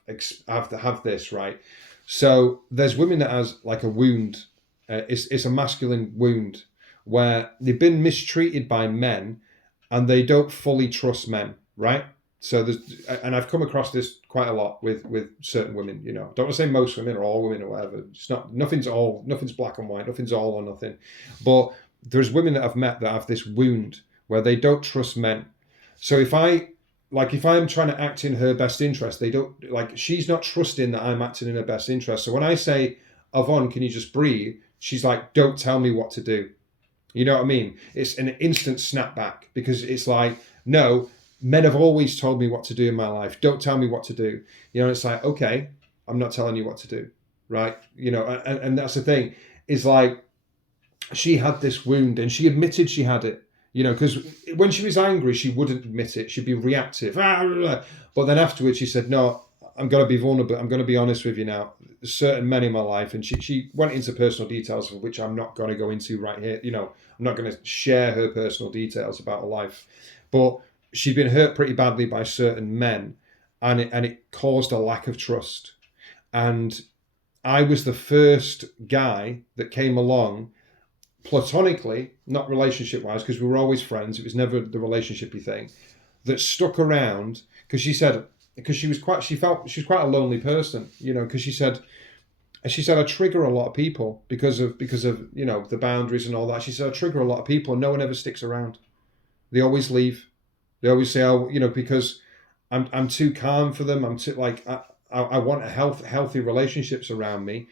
this, right? So there's women that has like a wound, it's a masculine wound, where they've been mistreated by men and they don't fully trust men, right? So and I've come across this quite a lot with certain women, you know. Don't want to say most women or all women or whatever. It's not, nothing's black and white, nothing's all or nothing. But there's women that I've met that have this wound where they don't trust men. So if I'm trying to act in her best interest, they don't, like, she's not trusting that I'm acting in her best interest. So when I say, Yvonne, can you just breathe? She's like, don't tell me what to do. You know what I mean? It's an instant snapback, because it's like, no, men have always told me what to do in my life. Don't tell me what to do. You know, it's like, okay, I'm not telling you what to do, right? You know, and that's the thing, is like, she had this wound and she admitted she had it, you know, because when she was angry, she wouldn't admit it. She'd be reactive. But then afterwards she said, no, I'm going to be vulnerable. I'm going to be honest with you now. There's certain men in my life, and she went into personal details, of which I'm not going to go into right here. You know, I'm not going to share her personal details about her life, but she'd been hurt pretty badly by certain men, and it caused a lack of trust. And I was the first guy that came along, platonically, not relationship-wise, because we were always friends. It was never the relationship-y thing, that stuck around, because she said, because she was quite a lonely person, you know, because she said I trigger a lot of people because of you know, the boundaries and all that. She said I trigger a lot of people and no one ever sticks around. They always leave. They always say, oh, you know, because I'm too calm for them. I'm too, like, I want healthy relationships around me,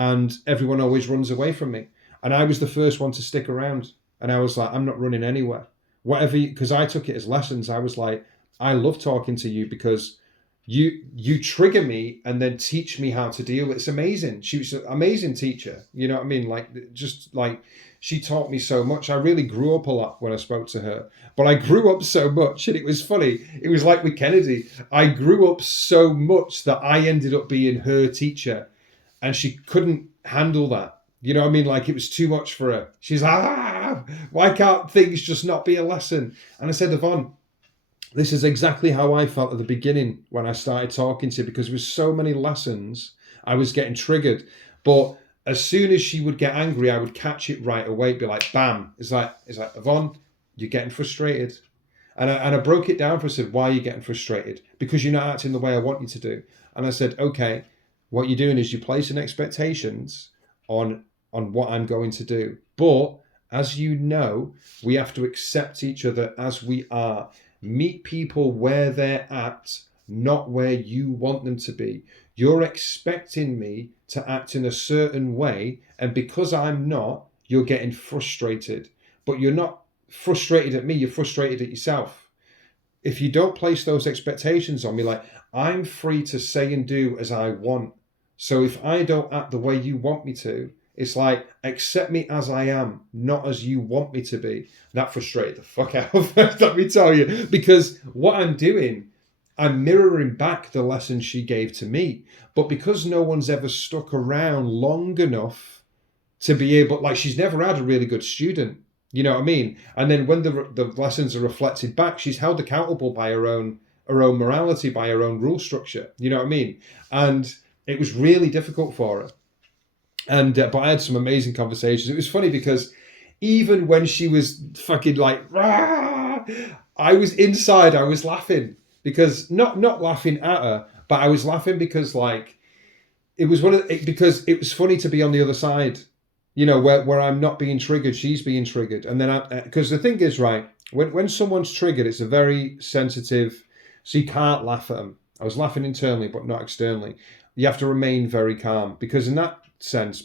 and everyone always runs away from me. And I was the first one to stick around. And I was like, I'm not running anywhere. Whatever, because I took it as lessons. I was like, I love talking to you because you trigger me and then teach me how to deal. It's amazing. She was an amazing teacher. You know what I mean? Like, just like, she taught me so much. I really grew up a lot when I spoke to her. But I grew up so much, and it was funny. It was like with Kennedy. I grew up so much that I ended up being her teacher, and she couldn't handle that. You know what I mean? Like, it was too much for her. She's like, why can't things just not be a lesson? And I said, Yvonne, this is exactly how I felt at the beginning when I started talking to you, because there was so many lessons, I was getting triggered. But as soon as she would get angry, I would catch it right away, be like, bam. It's like, Yvonne, you're getting frustrated. And I broke it down for her. I said, why are you getting frustrated? Because you're not acting the way I want you to do. And I said, okay, what you're doing is you're placing expectations on what I'm going to do. But as you know, we have to accept each other as we are. Meet people where they're at, not where you want them to be. You're expecting me to act in a certain way, and because I'm not, you're getting frustrated. But you're not frustrated at me, you're frustrated at yourself. If you don't place those expectations on me, like, I'm free to say and do as I want. So if I don't act the way you want me to, it's like, accept me as I am, not as you want me to be. That frustrated the fuck out of her, let me tell you. Because what I'm doing, I'm mirroring back the lesson she gave to me. But because no one's ever stuck around long enough to be able, like, she's never had a really good student. You know what I mean? And then when the lessons are reflected back, she's held accountable by her own morality, by her own rule structure. You know what I mean? And it was really difficult for her. And but I had some amazing conversations. It was funny because even when she was fucking like, rah, I was inside, I was laughing, because not laughing at her, but I was laughing because, like, it was because it was funny to be on the other side, you know, where I'm not being triggered, she's being triggered. And then because the thing is, right, when someone's triggered, it's a very sensitive, so you can't laugh at them. I was laughing internally, but not externally. You have to remain very calm, because in that sense,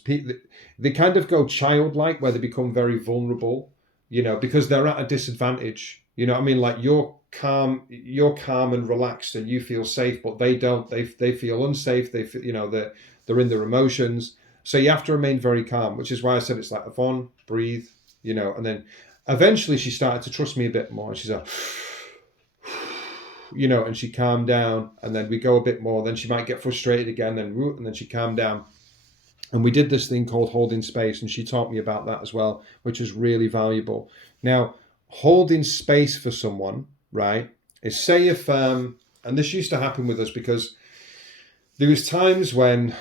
they kind of go childlike, where they become very vulnerable, you know, because they're at a disadvantage. You know what I mean? Like, you're calm and relaxed, and you feel safe, but they don't. They feel unsafe. They feel, you know, they're in their emotions. So you have to remain very calm, which is why I said it's like, Yvonne, breathe, you know. And then eventually she started to trust me a bit more. She's like, you know, and she calmed down. And then we go a bit more. Then she might get frustrated again, and then she calmed down. And we did this thing called holding space, and she taught me about that as well, which was really valuable. Now, holding space for someone, right, is, say if, and this used to happen with us, because there was times when,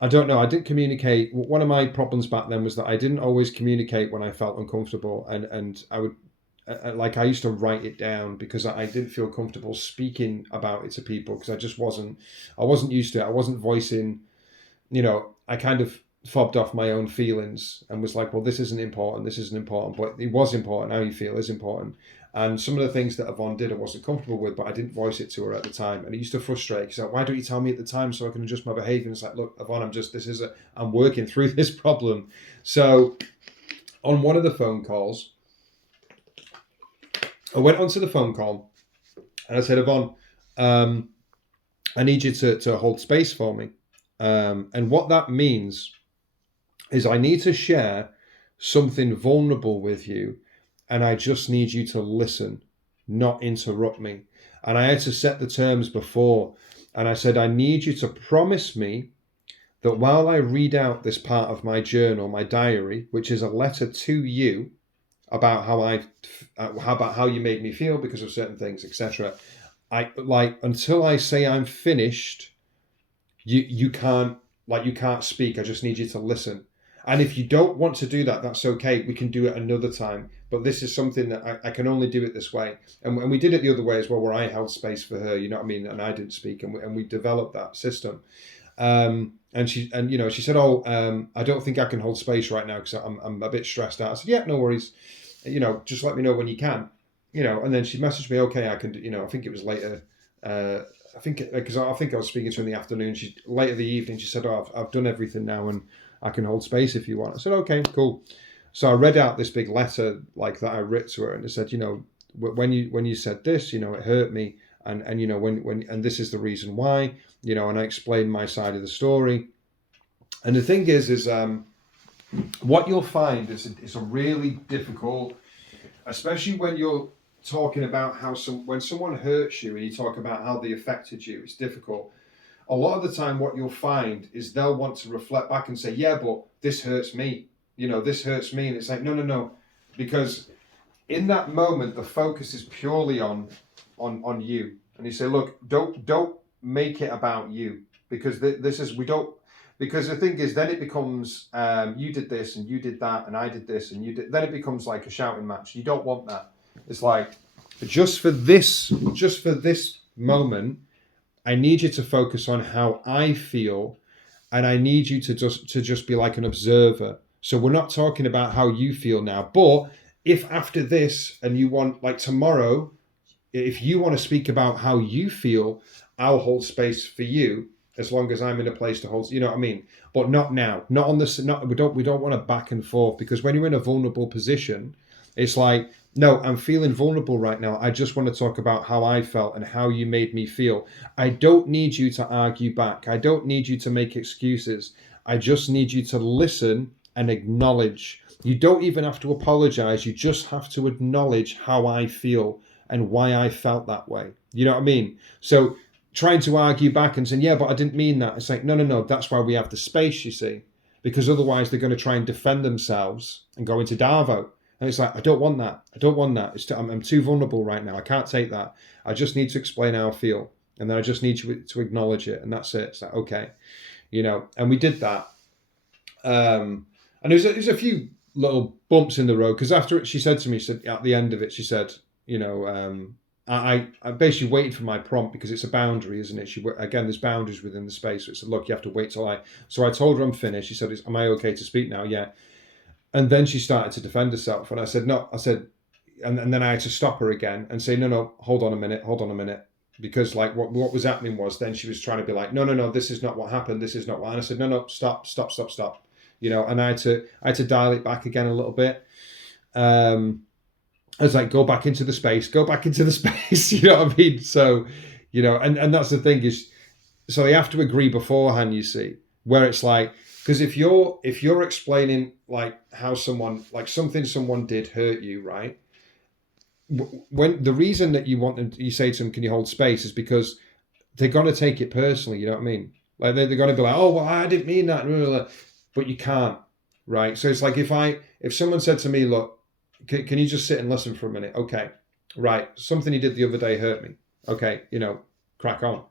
I don't know, I didn't communicate. One of my problems back then was that I didn't always communicate when I felt uncomfortable, and I would, like, I used to write it down because I didn't feel comfortable speaking about it to people, because I wasn't used to it. I wasn't voicing, you know, I kind of fobbed off my own feelings and was like, well, this isn't important, but it was important. How you feel is important. And some of the things that Yvonne did I wasn't comfortable with, but I didn't voice it to her at the time. And it used to frustrate. She's like, why don't you tell me at the time so I can adjust my behavior? And it's like, look, Yvonne, I'm working through this problem. So on one of the phone calls, I went onto the phone call and I said, Yvonne, I need you to hold space for me. And what that means is I need to share something vulnerable with you, and I just need you to listen, not interrupt me. And I had to set the terms before, and I said, I need you to promise me that while I read out this part of my journal, my diary, which is a letter to you about how you made me feel because of certain things, etc. Until I say I'm finished, you can't speak. I just need you to listen. And if you don't want to do that, that's okay. We can do it another time. But this is something that I can only do it this way. And we did it the other way as well, where I held space for her, you know what I mean? And I didn't speak, and we developed that system. And she said, I don't think I can hold space right now because I'm a bit stressed out. I said, yeah, no worries. You know, just let me know when you can. You know, and then she messaged me, okay, I can, you know, I think it was later. I think I was speaking to her in the afternoon. Later the evening, she said, I've done everything now, and I can hold space if you want. I said, okay, cool. So I read out this big letter like that I wrote to her, and it said, when you said this, it hurt me, and when and this is the reason why, and I explained my side of the story. And the thing is what you'll find is it's a really difficult, especially when you're talking about when someone hurts you and you talk about how they affected you, it's difficult. A lot of the time what you'll find is they'll want to reflect back and say, yeah, but this hurts me. This hurts me. And it's like, no. Because in that moment, the focus is purely on you. And you say, look, don't make it about you. Because because the thing is, then it becomes, you did this and you did that and I did this and you did, then it becomes like a shouting match. You don't want that. It's like, just for this moment, I need you to focus on how I feel, and I need you to just be like an observer. So we're not talking about how you feel now, but if after this and you want, like tomorrow, if you want to speak about how you feel, I'll hold space for you as long as I'm in a place to hold, you know what I mean? But not now, not on this. Not we don't want to back and forth, because when you're in a vulnerable position, it's like, no, I'm feeling vulnerable right now. I just want to talk about how I felt and how you made me feel. I don't need you to argue back. I don't need you to make excuses. I just need you to listen and acknowledge. You don't even have to apologize. You just have to acknowledge how I feel and why I felt that way. You know what I mean? So trying to argue back and saying, yeah, but I didn't mean that. It's like, no. That's why we have the space, you see, because otherwise they're going to try and defend themselves and go into Darvo. And it's like, I don't want that. I'm too vulnerable right now. I can't take that. I just need to explain how I feel. And then I just need you to acknowledge it. And that's it. It's like, okay. And we did that. And there's a few little bumps in the road, because after it, she said to me, at the end of it, she said, I basically waited for my prompt, because it's a boundary, isn't it? Again, there's boundaries within the space. So it said, look, you have to wait till so I told her I'm finished. She said, am I okay to speak now? Yeah. And then she started to defend herself. And I said, no, and then I had to stop her again and say, no, hold on a minute. Because like what was happening was, then she was trying to be like, no, this is not what happened. This is not what, and I said, no, stop. And I had to dial it back again a little bit. I was like, go back into the space, you know what I mean? So, and that's the thing is, so they have to agree beforehand, you see, where it's like, because if you're explaining like how someone, like something someone did hurt you, right? When the reason that you say to them, can you hold space, is because they're going to take it personally, you know what I mean? Like they're going to be like, oh, well, I didn't mean that, but you can't, right? So it's like, if someone said to me, look, can you just sit and listen for a minute? Okay, right. Something you did the other day hurt me. Okay, crack on,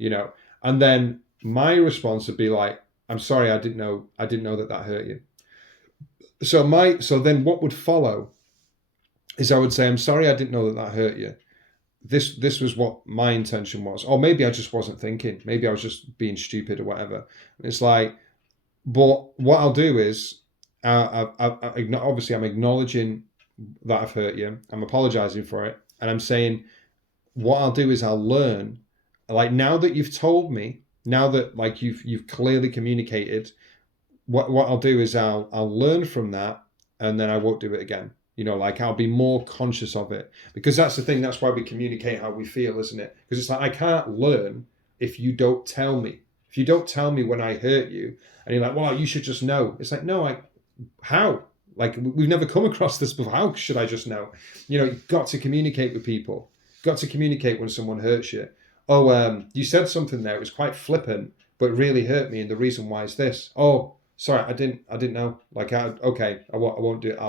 and then my response would be like, I'm sorry, I didn't know that hurt you. So then what would follow is I would say, I'm sorry, I didn't know that hurt you. This was what my intention was. Or maybe I just wasn't thinking. Maybe I was just being stupid or whatever. It's like, but what I'll do is, obviously I'm acknowledging that I've hurt you. I'm apologizing for it. And I'm saying, what I'll do is I'll learn, like now that you've told me, now that like you've clearly communicated, what I'll do is I'll learn from that, and then I won't do it again. Like I'll be more conscious of it, because that's the thing. That's why we communicate how we feel, isn't it? Because it's like, I can't learn if you don't tell me. If you don't tell me when I hurt you, and you're like, well, you should just know. It's like, no, how? Like, we've never come across this before. How should I just know? You've got to communicate with people. You've got to communicate when someone hurts you. Oh, you said something there. It was quite flippant, but it really hurt me. And the reason why is this. Oh, sorry, I didn't know. Like, okay, I won't do it.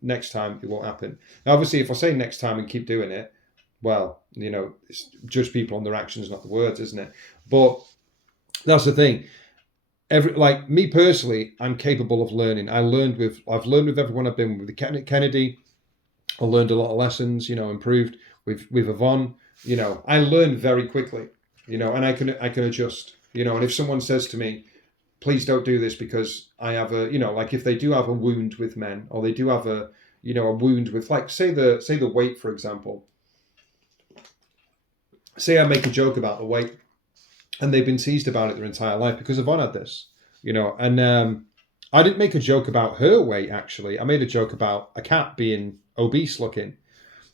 Next time it won't happen. Now, obviously, if I say next time and keep doing it, well, judge people on their actions, not the words, isn't it? But that's the thing. Like me personally, I'm capable of learning. I've learned with everyone I've been with. Kennedy, I learned a lot of lessons. Improved with Yvonne. I learn very quickly. And I can adjust. And if someone says to me, please don't do this because I have a, like if they do have a wound with men, or they do have a wound with, like, say the weight, for example. Say I make a joke about the weight, and they've been teased about it their entire life because Yvonne had this, and I didn't make a joke about her weight, actually. I made a joke about a cat being obese looking.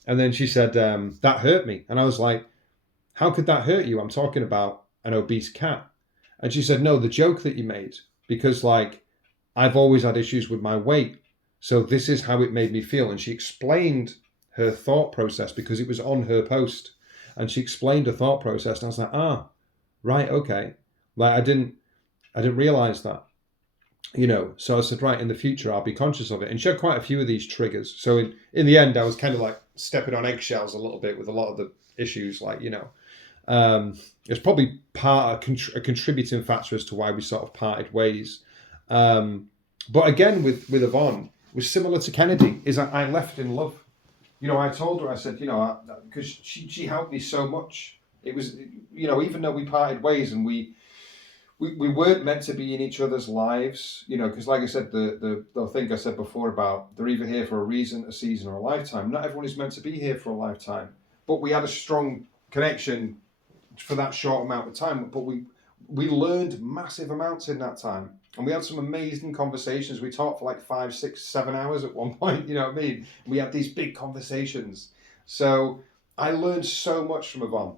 And then she said, that hurt me. And I was like, how could that hurt you? I'm talking about an obese cat. And she said, no, the joke that you made, because like I've always had issues with my weight. So this is how it made me feel. And she explained her thought process because it was on her post. And she explained her thought process. And I was like, right, okay. Like I didn't realize that. So I said, right, in the future, I'll be conscious of it. And she had quite a few of these triggers. So in the end, I was kind of like stepping on eggshells a little bit with a lot of the issues, it's probably a contributing factor as to why we sort of parted ways. But again, with Yvonne, it was similar to Kennedy, is I left in love. I told her, I said, because she helped me so much. It was, even though we parted ways and we weren't meant to be in each other's lives, because like I said, the thing I said before about they're either here for a reason, a season, or a lifetime. Not everyone is meant to be here for a lifetime, but we had a strong connection for that short amount of time. But we learned massive amounts in that time, and we had some amazing conversations. We talked for like 5, 6, 7 hours at one point. You know what I mean? We had these big conversations. So I learned so much from Yvonne.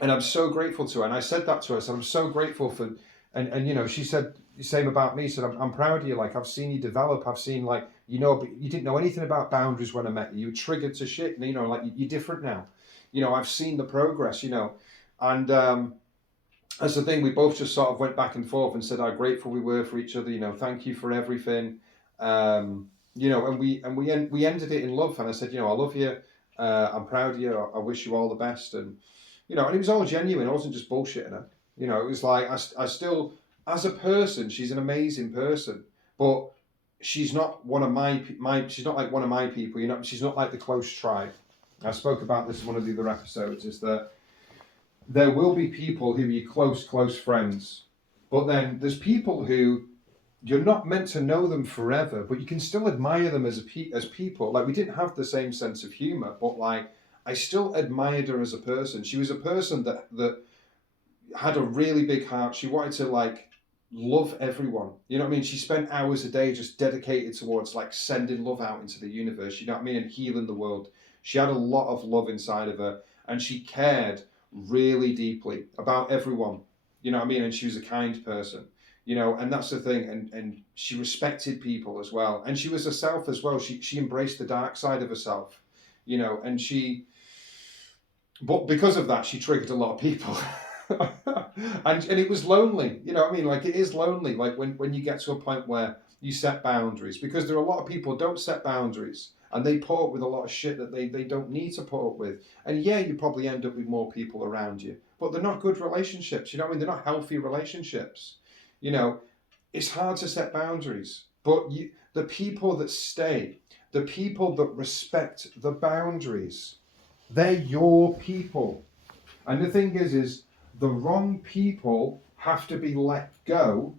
And I'm so grateful to her. And I said that to her. I said, I'm so grateful for, and she said the same about me. She said, I'm proud of you. Like, I've seen you develop. I've seen, but you didn't know anything about boundaries when I met you. You were triggered to shit. You're different now. I've seen the progress, And that's the thing. We both just sort of went back and forth and said how grateful we were for each other. Thank you for everything. And we ended it in love. And I said, I love you. I'm proud of you. I wish you all the best. And and it was all genuine. I wasn't just bullshitting her. It was like, I still, as a person, she's an amazing person, but she's not one of my she's not like one of my people. She's not like the close tribe. I spoke about this in one of the other episodes, is that there will be people who are your close friends, but then there's people who you're not meant to know them forever, but you can still admire them as people. Like, we didn't have the same sense of humor, but like, I still admired her as a person. She was a person that had a really big heart. She wanted to like love everyone. You know what I mean? She spent hours a day just dedicated towards like sending love out into the universe, you know what I mean? And healing the world. She had a lot of love inside of her, and she cared really deeply about everyone. You know what I mean? And she was a kind person, and that's the thing. And she respected people as well. And she was herself as well. She embraced the dark side of herself, and but because of that, she triggered a lot of people. and it was lonely, you know what I mean? Like, it is lonely, like when you get to a point where you set boundaries, because there are a lot of people who don't set boundaries, and they put up with a lot of shit that they don't need to put up with. And yeah, you probably end up with more people around you, but they're not good relationships, you know what I mean? They're not healthy relationships. It's hard to set boundaries, but the people that stay, the people that respect the boundaries, they're your people. And the thing is the wrong people have to be let go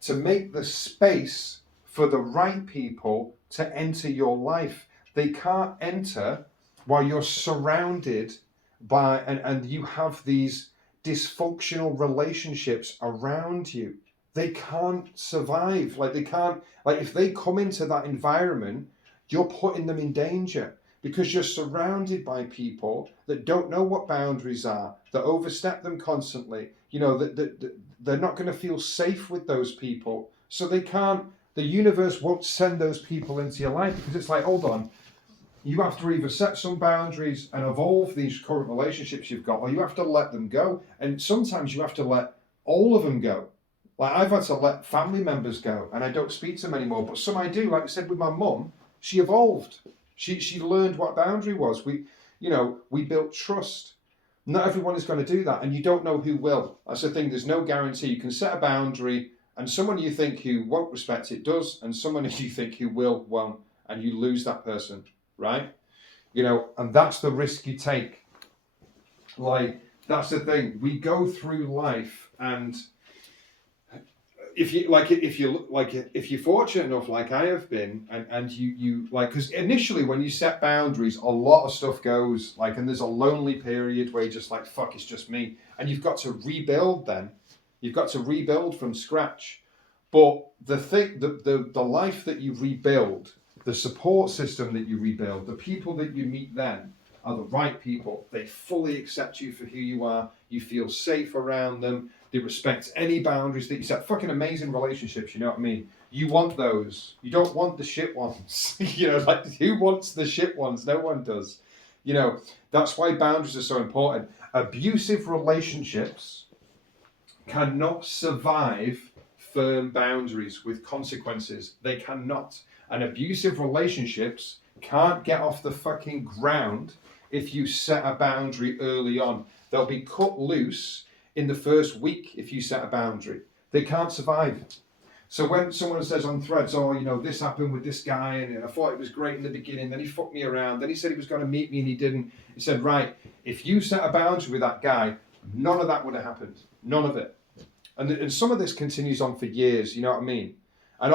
to make the space for the right people to enter your life. They can't enter while you're surrounded by, and you have these dysfunctional relationships around you. They can't survive. If they come into that environment, you're putting them in danger, because you're surrounded by people that don't know what boundaries are, that overstep them constantly. That they're not going to feel safe with those people. So the universe won't send those people into your life, because it's like, hold on, you have to either set some boundaries and evolve these current relationships you've got, or you have to let them go. And sometimes you have to let all of them go. Like, I've had to let family members go, and I don't speak to them anymore, but some I do. Like I said with my mum, she evolved. She learned what boundary was. We built trust. Not everyone is going to do that, and you don't know who will. That's the thing. There's no guarantee. You can set a boundary, and someone you think who won't respect it does, and someone you think who will won't, and you lose that person, right? And that's the risk you take. Like, that's the thing. We go through life, and if you're fortunate enough, like I have been, and you because initially when you set boundaries, a lot of stuff goes, like, and there's a lonely period where you're just like, fuck, it's just me, and you've got to rebuild. Then you've got to rebuild from scratch. But the life that you rebuild, the support system that you rebuild, the people that you meet then are the right people. They fully accept you for who you are. You feel safe around them. They respect any boundaries that you set. Fucking amazing relationships, you know what I mean? You want those. You don't want the shit ones. You know, like, who wants the shit ones? No one does. You know, that's why boundaries are so important. Abusive relationships cannot survive firm boundaries with consequences. They cannot. And abusive relationships can't get off the fucking ground if you set a boundary early on. They'll be cut loose in the first week if you set a boundary. They can't survive. So when someone says on Threads, oh, you know, this happened with this guy, and I thought it was great in the beginning, then he fucked me around, then he said he was going to meet me and he didn't. He said, right, if you set a boundary with that guy, none of that would have happened. None of it. And some of this continues on for years, you know what I mean? And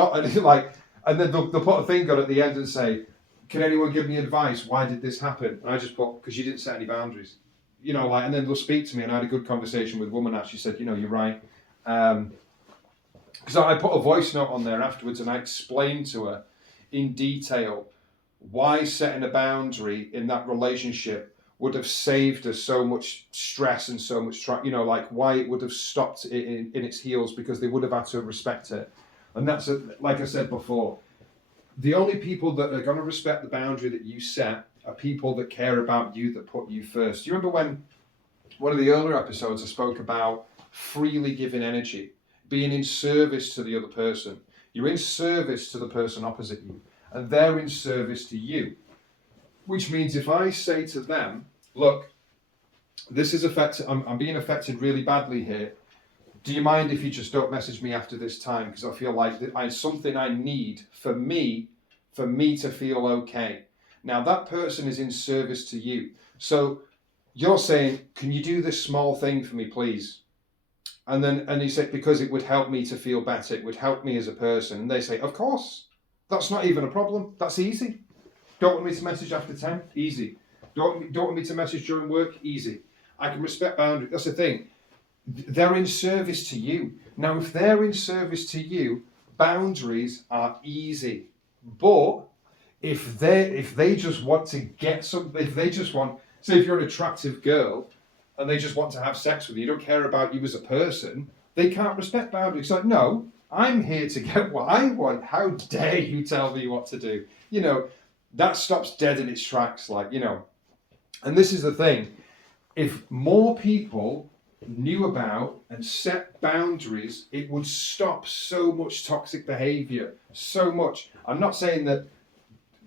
then they'll put a thing on at the end and say, can anyone give me advice? Why did this happen? And I just put, because you didn't set any boundaries. You know, like, and then they'll speak to me, and I had a good conversation with a woman actually said, you know, you're right. Because I put a voice note on there afterwards and I explained to her in detail why setting a boundary in that relationship would have saved her so much stress and so much, you know, like why it would have stopped it in its heels, because they would have had to respect it. And that's, like I said before, the only people that are going to respect the boundary that you set are people that care about you, that put you first. You remember when one of the earlier episodes I spoke about freely giving energy, being in service to the other person. You're in service to the person opposite you, and they're in service to you. Which means if I say to them, look, this is affected, I'm being affected really badly here. Do you mind if you just don't message me after this time? Because I feel like it's something I need for me to feel okay. Now that person is in service to you. So you're saying, can you do this small thing for me, please? And you say, because it would help me to feel better. It would help me as a person. And they say, of course. That's not even a problem. That's easy. Don't want me to message after 10? Easy. Don't want me to message during work? Easy. I can respect boundaries. That's the thing. They're in service to you. Now, if they're in service to you, boundaries are easy. But if they just want to get something, if they just want, say if you're an attractive girl and they just want to have sex with you, don't care about you as a person, they can't respect boundaries. It's like, no, I'm here to get what I want. How dare you tell me what to do? You know, that stops dead in its tracks, like, you know. And this is the thing. If more people knew about and set boundaries, it would stop so much toxic behavior. So much. I'm not saying that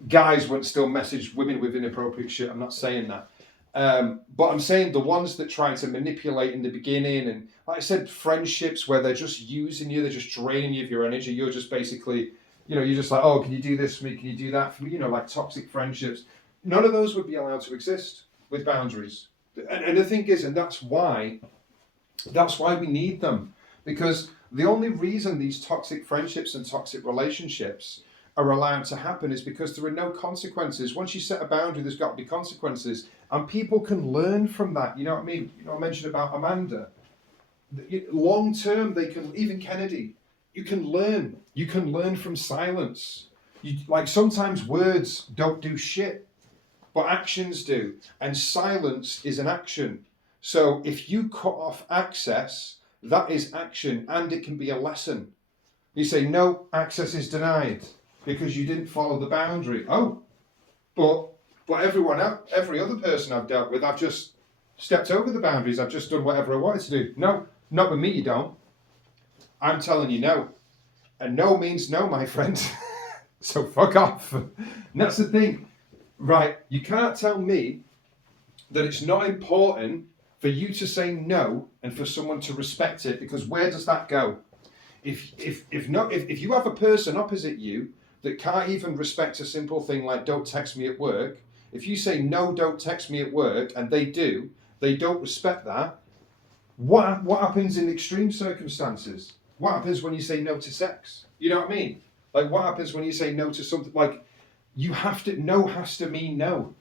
guys won't still message women with inappropriate shit. I'm not saying that. But I'm saying the ones that try to manipulate in the beginning, and like I said, friendships where they're just using you, they're just draining you of your energy. You're just basically, you know, you're just like, oh, can you do this for me? Can you do that for me? You know, like toxic friendships. None of those would be allowed to exist with boundaries. And the thing is, and that's why we need them. Because the only reason these toxic friendships and toxic relationships are allowed to happen is because there are no consequences. Once you set a boundary, there's got to be consequences. And people can learn from that. You know what I mean? You know, I mentioned about Amanda. Long term, they can, even Kennedy, you can learn. You can learn from silence. Like sometimes words don't do shit, but actions do. And silence is an action. So if you cut off access, that is action, and it can be a lesson. You say, no, access is denied because you didn't follow the boundary. Oh, but everyone else, every other person I've dealt with, I've just stepped over the boundaries. I've just done whatever I wanted to do. No, not with me, you don't. I'm telling you no. And no means no, my friend. So fuck off. And that's the thing. Right, you can't tell me that it's not important for you to say no and for someone to respect it, because where does that go? If you have a person opposite you that can't even respect a simple thing like don't text me at work, if you say no, don't text me at work, and they don't respect that, what happens in extreme circumstances? What happens when you say no to sex? You know what I mean? Like what happens when you say no to something? Like you have to, no has to mean no.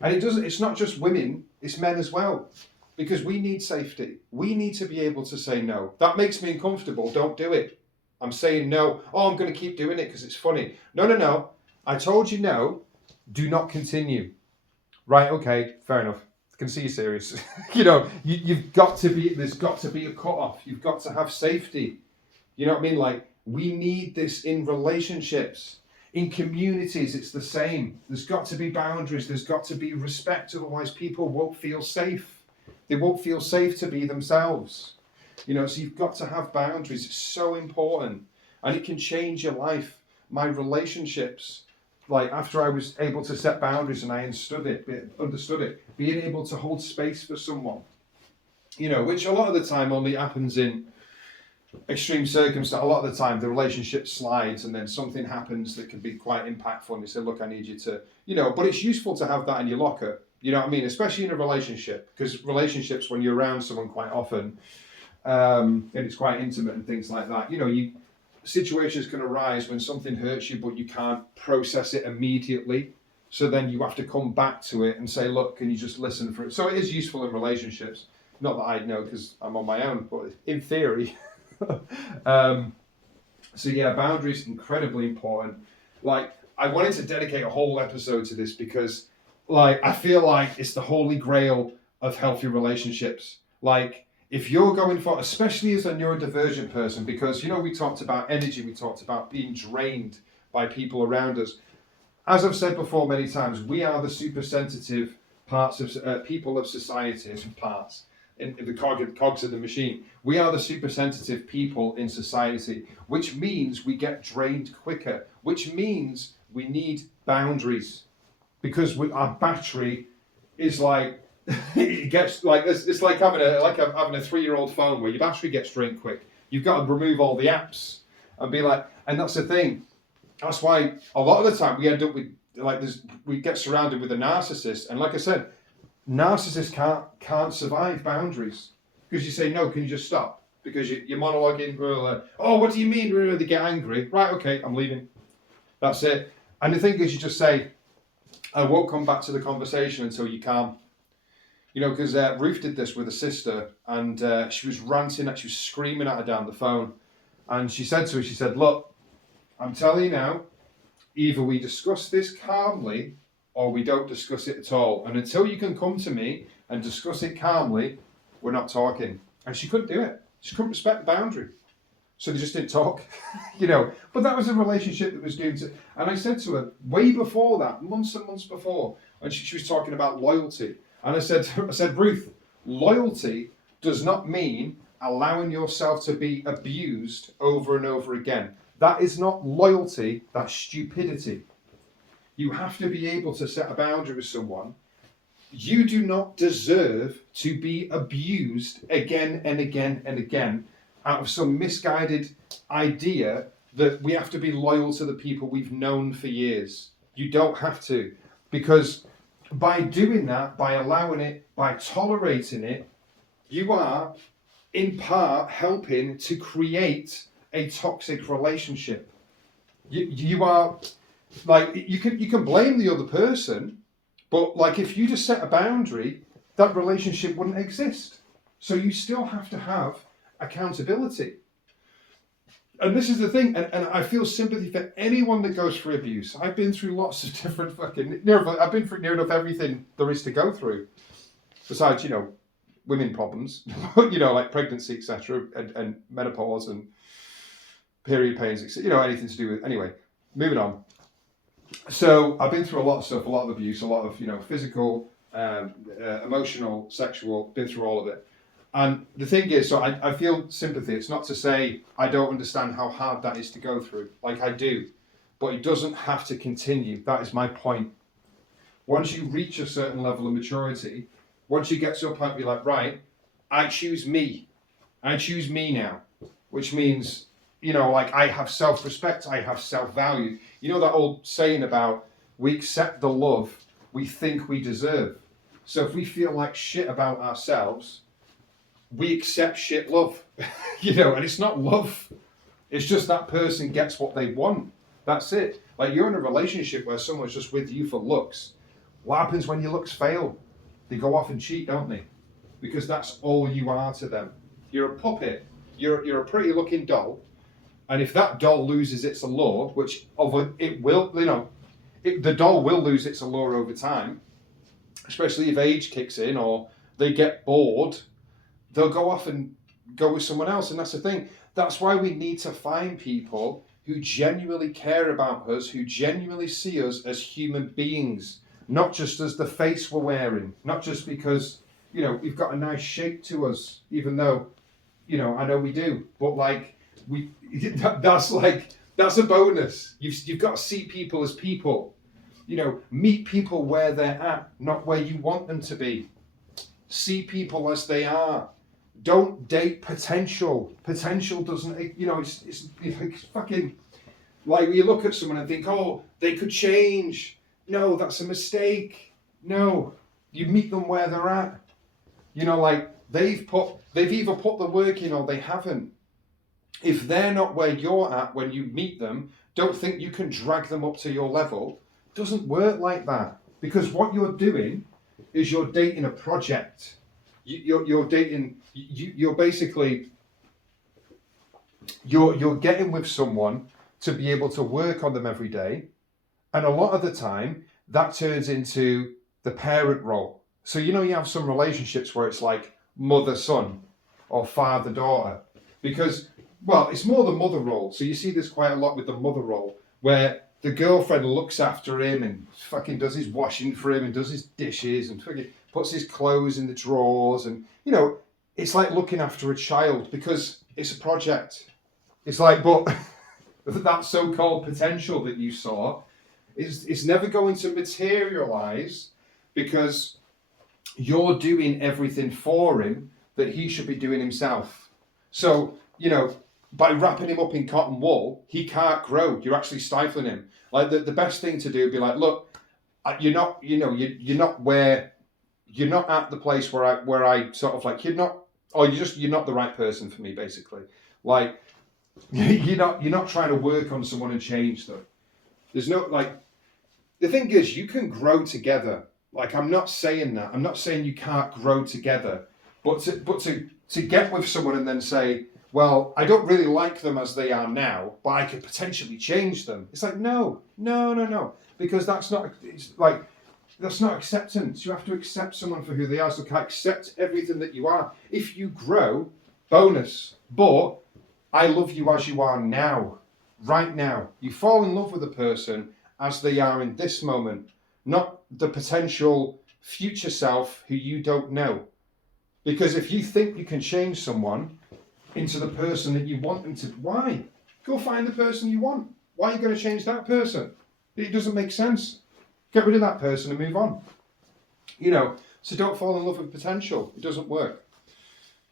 And it's not just women, it's men as well. Because we need safety. We need to be able to say no. That makes me uncomfortable, don't do it. I'm saying no. Oh, I'm going to keep doing it because it's funny. No. I told you no. Do not continue. Right, okay, fair enough. I can see you're serious. You've got to be, there's got to be a cut-off. You've got to have safety. You know what I mean? Like, we need this in relationships. In communities, it's the same. There's got to be boundaries. There's got to be respect. Otherwise, people won't feel safe. They won't feel safe to be themselves. So you've got to have boundaries. It's so important. And it can change your life. My relationships, like after I was able to set boundaries and I understood it, being able to hold space for someone, which a lot of the time only happens in extreme circumstance. A lot of the time the relationship slides and then something happens that can be quite impactful and you say, look, I need you to, but it's useful to have that in your locker, you know what I mean? Especially in a relationship, because relationships, when you're around someone quite often, and it's quite intimate and things like that, situations can arise when something hurts you, but you can't process it immediately. So then you have to come back to it and say, look, can you just listen for it? So it is useful in relationships. Not that I know because I'm on my own, but in theory. So yeah, boundaries, incredibly important. Like, I wanted to dedicate a whole episode to this because, like, I feel like it's the holy grail of healthy relationships. Like, if you're going for, especially as a neurodivergent person, because, we talked about energy, we talked about being drained by people around us. As I've said before many times, we are the super sensitive parts of people of society, parts in the cogs of the machine. We are the super sensitive people in society, which means we get drained quicker, which means we need boundaries, because our battery is like, it gets like it's like having a 3-year-old phone where your battery gets drained quick. You've got to remove all the apps and be like, and that's the thing. That's why a lot of the time we end up with we get surrounded with a narcissist, and like I said, narcissists can't survive boundaries because you say no. Can you just stop? Because you're monologuing. Oh, what do you mean? They get angry. Right? Okay, I'm leaving. That's it. And the thing is, you just say, I won't come back to the conversation until you calm. Because Ruth did this with a sister, and she was ranting, she was screaming at her down the phone. And she said to her, she said, look, I'm telling you now, either we discuss this calmly or we don't discuss it at all. And until you can come to me and discuss it calmly, we're not talking. And she couldn't do it. She couldn't respect the boundary. So they just didn't talk, But that was a relationship that was doomed to... And I said to her, way before that, months and months before, and she was talking about loyalty. And I said, Ruth, loyalty does not mean allowing yourself to be abused over and over again. That is not loyalty, that's stupidity. You have to be able to set a boundary with someone. You do not deserve to be abused again and again and again out of some misguided idea that we have to be loyal to the people we've known for years. You don't have to, because by doing that, by allowing it, by tolerating it, you are in part helping to create a toxic relationship. You are like, you can blame the other person, but like if you just set a boundary, that relationship wouldn't exist. So you still have to have accountability. And this is the thing, and I feel sympathy for anyone that goes through abuse. I've been through lots of different I've been through near enough everything there is to go through. Besides, women problems, like pregnancy, etc., and menopause and period pains, etc., anything to do with... Anyway, moving on. So I've been through a lot of stuff, a lot of abuse, a lot of, physical, emotional, sexual, been through all of it. And the thing is, so I feel sympathy. It's not to say I don't understand how hard that is to go through. Like, I do. But it doesn't have to continue. That is my point. Once you reach a certain level of maturity, once you get to a point where you're like, right, I choose me. I choose me now. Which means, I have self-respect, I have self-value. You know that old saying about we accept the love we think we deserve. So if we feel like shit about ourselves, we accept shit love, and it's not love. It's just that person gets what they want. That's it. Like, you're in a relationship where someone's just with you for looks. What happens when your looks fail? They go off and cheat, don't they? Because that's all you are to them. You're a puppet. You're a pretty looking doll, And if that doll loses its allure, which it will, the doll will lose its allure over time, especially if age kicks in or they get bored, they'll go off and go with someone else. And that's the thing. That's why we need to find people who genuinely care about us, who genuinely see us as human beings, not just as the face we're wearing, not just because, we've got a nice shape to us, even though, I know we do, but that's a bonus. You've got to see people as people, meet people where they're at, not where you want them to be. See people as they are. Don't date potential. Potential doesn't, it's fucking, like you look at someone and think, oh, they could change. No, that's a mistake. No, you meet them where they're at. They've either put the work in or they haven't. If they're not where you're at when you meet them, don't think you can drag them up to your level. It doesn't work like that. Because what you're doing is you're dating a project. You're dating, you're basically, you're getting with someone to be able to work on them every day. And a lot of the time, that turns into the parent role. So, you have some relationships where it's like mother-son or father-daughter. Because, well, it's more the mother role. So you see this quite a lot with the mother role, where the girlfriend looks after him and fucking does his washing for him and does his dishes and fucking puts his clothes in the drawers. And, it's like looking after a child because it's a project. It's like, but that so-called potential that you saw is never going to materialize because you're doing everything for him that he should be doing himself. So, by wrapping him up in cotton wool, he can't grow. You're actually stifling him. Like the best thing to do would be like, look, you're not at the place where I sort of like, you're not the right person for me, basically. Like, you're not trying to work on someone and change them. There's no, the thing is, you can grow together. Like, I'm not saying that. I'm not saying you can't grow together. But to get with someone and then say, well, I don't really like them as they are now, but I could potentially change them. It's like, no. Because that's not acceptance. You have to accept someone for who they are. So accept everything that you are. If you grow, bonus. But I love you as you are now. Right now. You fall in love with a person as they are in this moment, not the potential future self who you don't know. Because if you think you can change someone into the person that you want them to, why? Go find the person you want. Why are you going to change that person? It doesn't make sense. Get rid of that person and move on. So don't fall in love with potential. It doesn't work.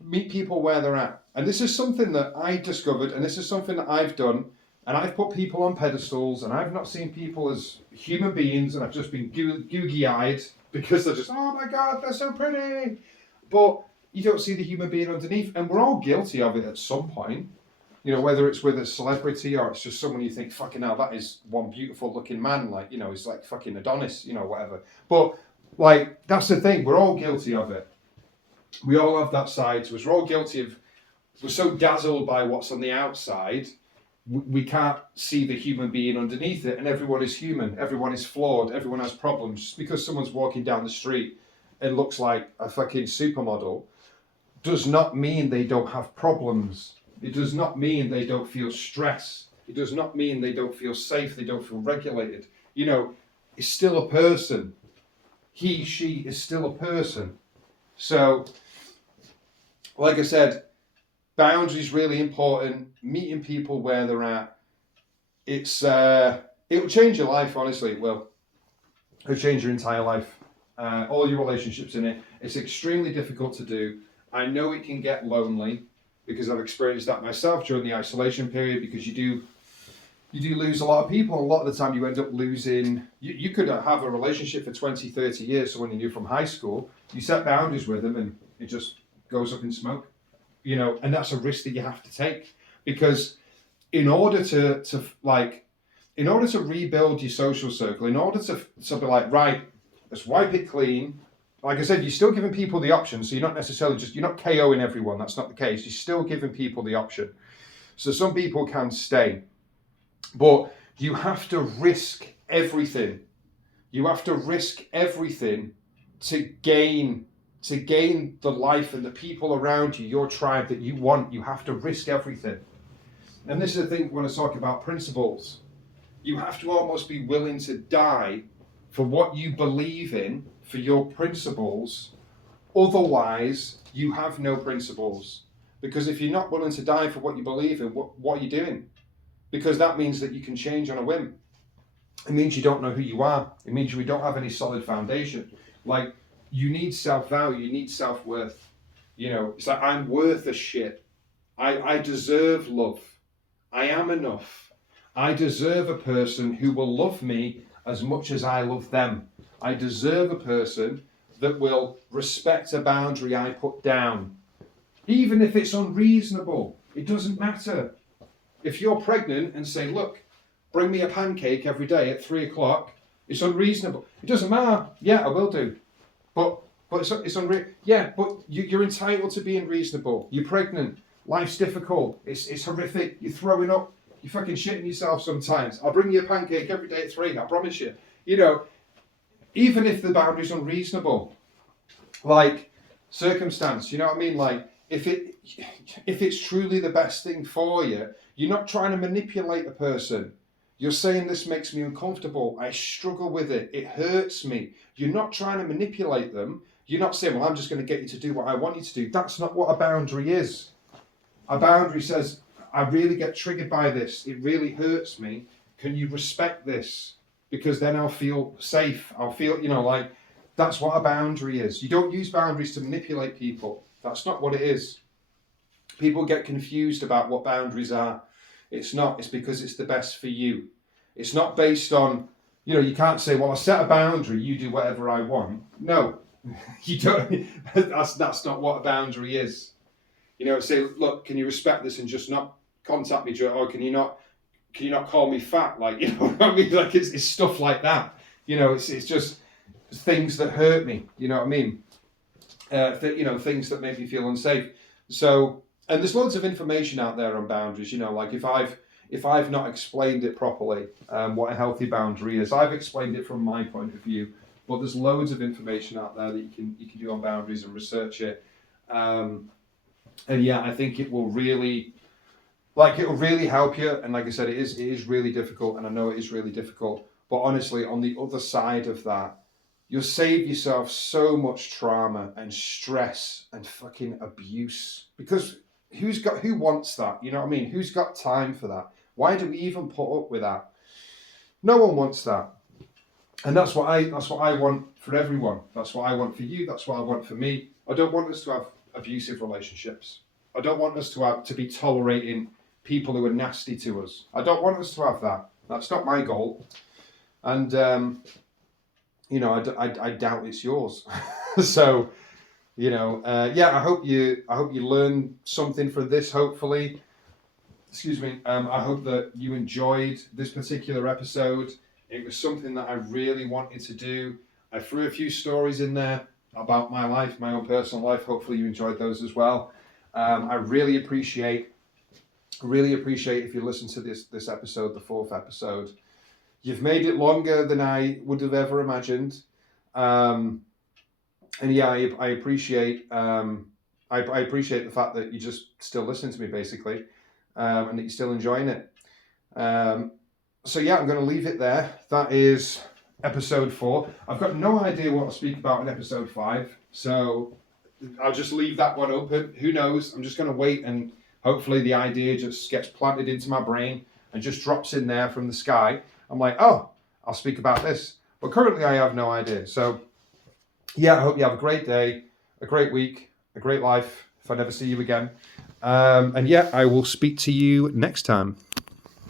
Meet people where they're at. And this is something that I discovered, and this is something that I've done, and I've put people on pedestals, and I've not seen people as human beings, and I've just been googie-eyed because they're just, oh my God, they're so pretty. But you don't see the human being underneath, and we're all guilty of it at some point. Whether it's with a celebrity or it's just someone you think, fucking hell, that is one beautiful looking man, he's like fucking Adonis, whatever. But, that's the thing, we're all guilty of it. We all have that side to us. We're all guilty of, we're so dazzled by what's on the outside, we can't see the human being underneath it, and everyone is human, everyone is flawed, everyone has problems. Just because someone's walking down the street and looks like a fucking supermodel does not mean they don't have problems. It does not mean they don't feel stress. It does not mean they don't feel safe, they don't feel regulated. It's still a person. He, she is still a person. So, like I said, boundaries really important. Meeting people where they're at. It'll change your life, honestly, it will. It'll change your entire life. All your relationships in it. It's extremely difficult to do. I know it can get lonely because I've experienced that myself during the isolation period, because you do lose a lot of people. A lot of the time you end up losing, you could have a relationship for 20, 30 years, someone you knew from high school, you set boundaries with them and it just goes up in smoke, and that's a risk that you have to take, because in order to rebuild your social circle, in order to be like, right, let's wipe it clean. Like I said, you're still giving people the option, so you're not necessarily you're not KOing everyone, that's not the case. You're still giving people the option. So some people can stay, but you have to risk everything. You have to risk everything to gain the life and the people around you, your tribe that you want. You have to risk everything. And this is the thing when I talk about principles. You have to almost be willing to die for what you believe in, for your principles. Otherwise, you have no principles. Because if you're not willing to die for what you believe in, what are you doing? Because that means that you can change on a whim. It means you don't know who you are. It means you don't have any solid foundation. Like, you need self-value, you need self-worth. You know, it's like, I'm worth a shit. I deserve love. I am enough. I deserve a person who will love me as much as I love them. I deserve a person that will respect a boundary I put down. Even if it's unreasonable, it doesn't matter. If you're pregnant and say, look, bring me a pancake every day at 3 o'clock, it's unreasonable. It doesn't matter. Yeah, I will do. But it's unreasonable. Yeah, but you're entitled to being reasonable. You're pregnant. Life's difficult. It's horrific. You're throwing up. You're fucking shitting yourself sometimes. I'll bring you a pancake every day at 3, I promise you. You know, even if the boundary's unreasonable, like circumstance, you know what I mean? Like, if it's truly the best thing for you, you're not trying to manipulate a person. You're saying, this makes me uncomfortable. I struggle with it. It hurts me. You're not trying to manipulate them. You're not saying, well, I'm just going to get you to do what I want you to do. That's not what a boundary is. A boundary says, I really get triggered by this. It really hurts me. Can you respect this? Because then I'll feel safe. I'll feel, you know, like, that's what a boundary is. You don't use boundaries to manipulate people. That's not what it is. People get confused about what boundaries are. It's not. It's because it's the best for you. It's not based on, you know, you can't say, well, I set a boundary, you do whatever I want. No, you don't. That's not what a boundary is. You know, say, look, can you respect this and just not contact me, or can you not call me fat? Like, you know what I mean? Like, it's stuff like that. You know, it's just things that hurt me. You know what I mean? You know, things that make me feel unsafe. So, and there's loads of information out there on boundaries. You know, like if I've not explained it properly, what a healthy boundary is, I've explained it from my point of view. But there's loads of information out there that you can do on boundaries and research it. And yeah, I think it will really help you. And like I said, it is really difficult, and I know it is really difficult. But honestly, on the other side of that, you'll save yourself so much trauma and stress and fucking abuse. Because who wants that? You know what I mean? Who's got time for that? Why do we even put up with that? No one wants that. And that's what I want for everyone. That's what I want for you. That's what I want for me. I don't want us to have abusive relationships. I don't want us to be tolerating people who are nasty to us. I don't want us to have that. That's not my goal. And you know, I doubt it's yours. So, you know, yeah, I hope you learned something from this. Hopefully, excuse me. I hope that you enjoyed this particular episode. It was something that I really wanted to do. I threw a few stories in there about my life, my own personal life. Hopefully you enjoyed those as well. I really appreciate if you listen to this episode, the 4th episode. You've made it longer than I would have ever imagined. And yeah, I appreciate the fact that you just still listen to me, basically, and that you're still enjoying it. So yeah, I'm going to leave it there. That is episode 4. I've got no idea what to speak about in episode 5, so I'll just leave that one open. Who knows? I'm just going to wait, and hopefully the idea just gets planted into my brain and just drops in there from the sky. I'm like, oh, I'll speak about this. But currently I have no idea. So yeah, I hope you have a great day, a great week, a great life, if I never see you again. And yeah, I will speak to you next time.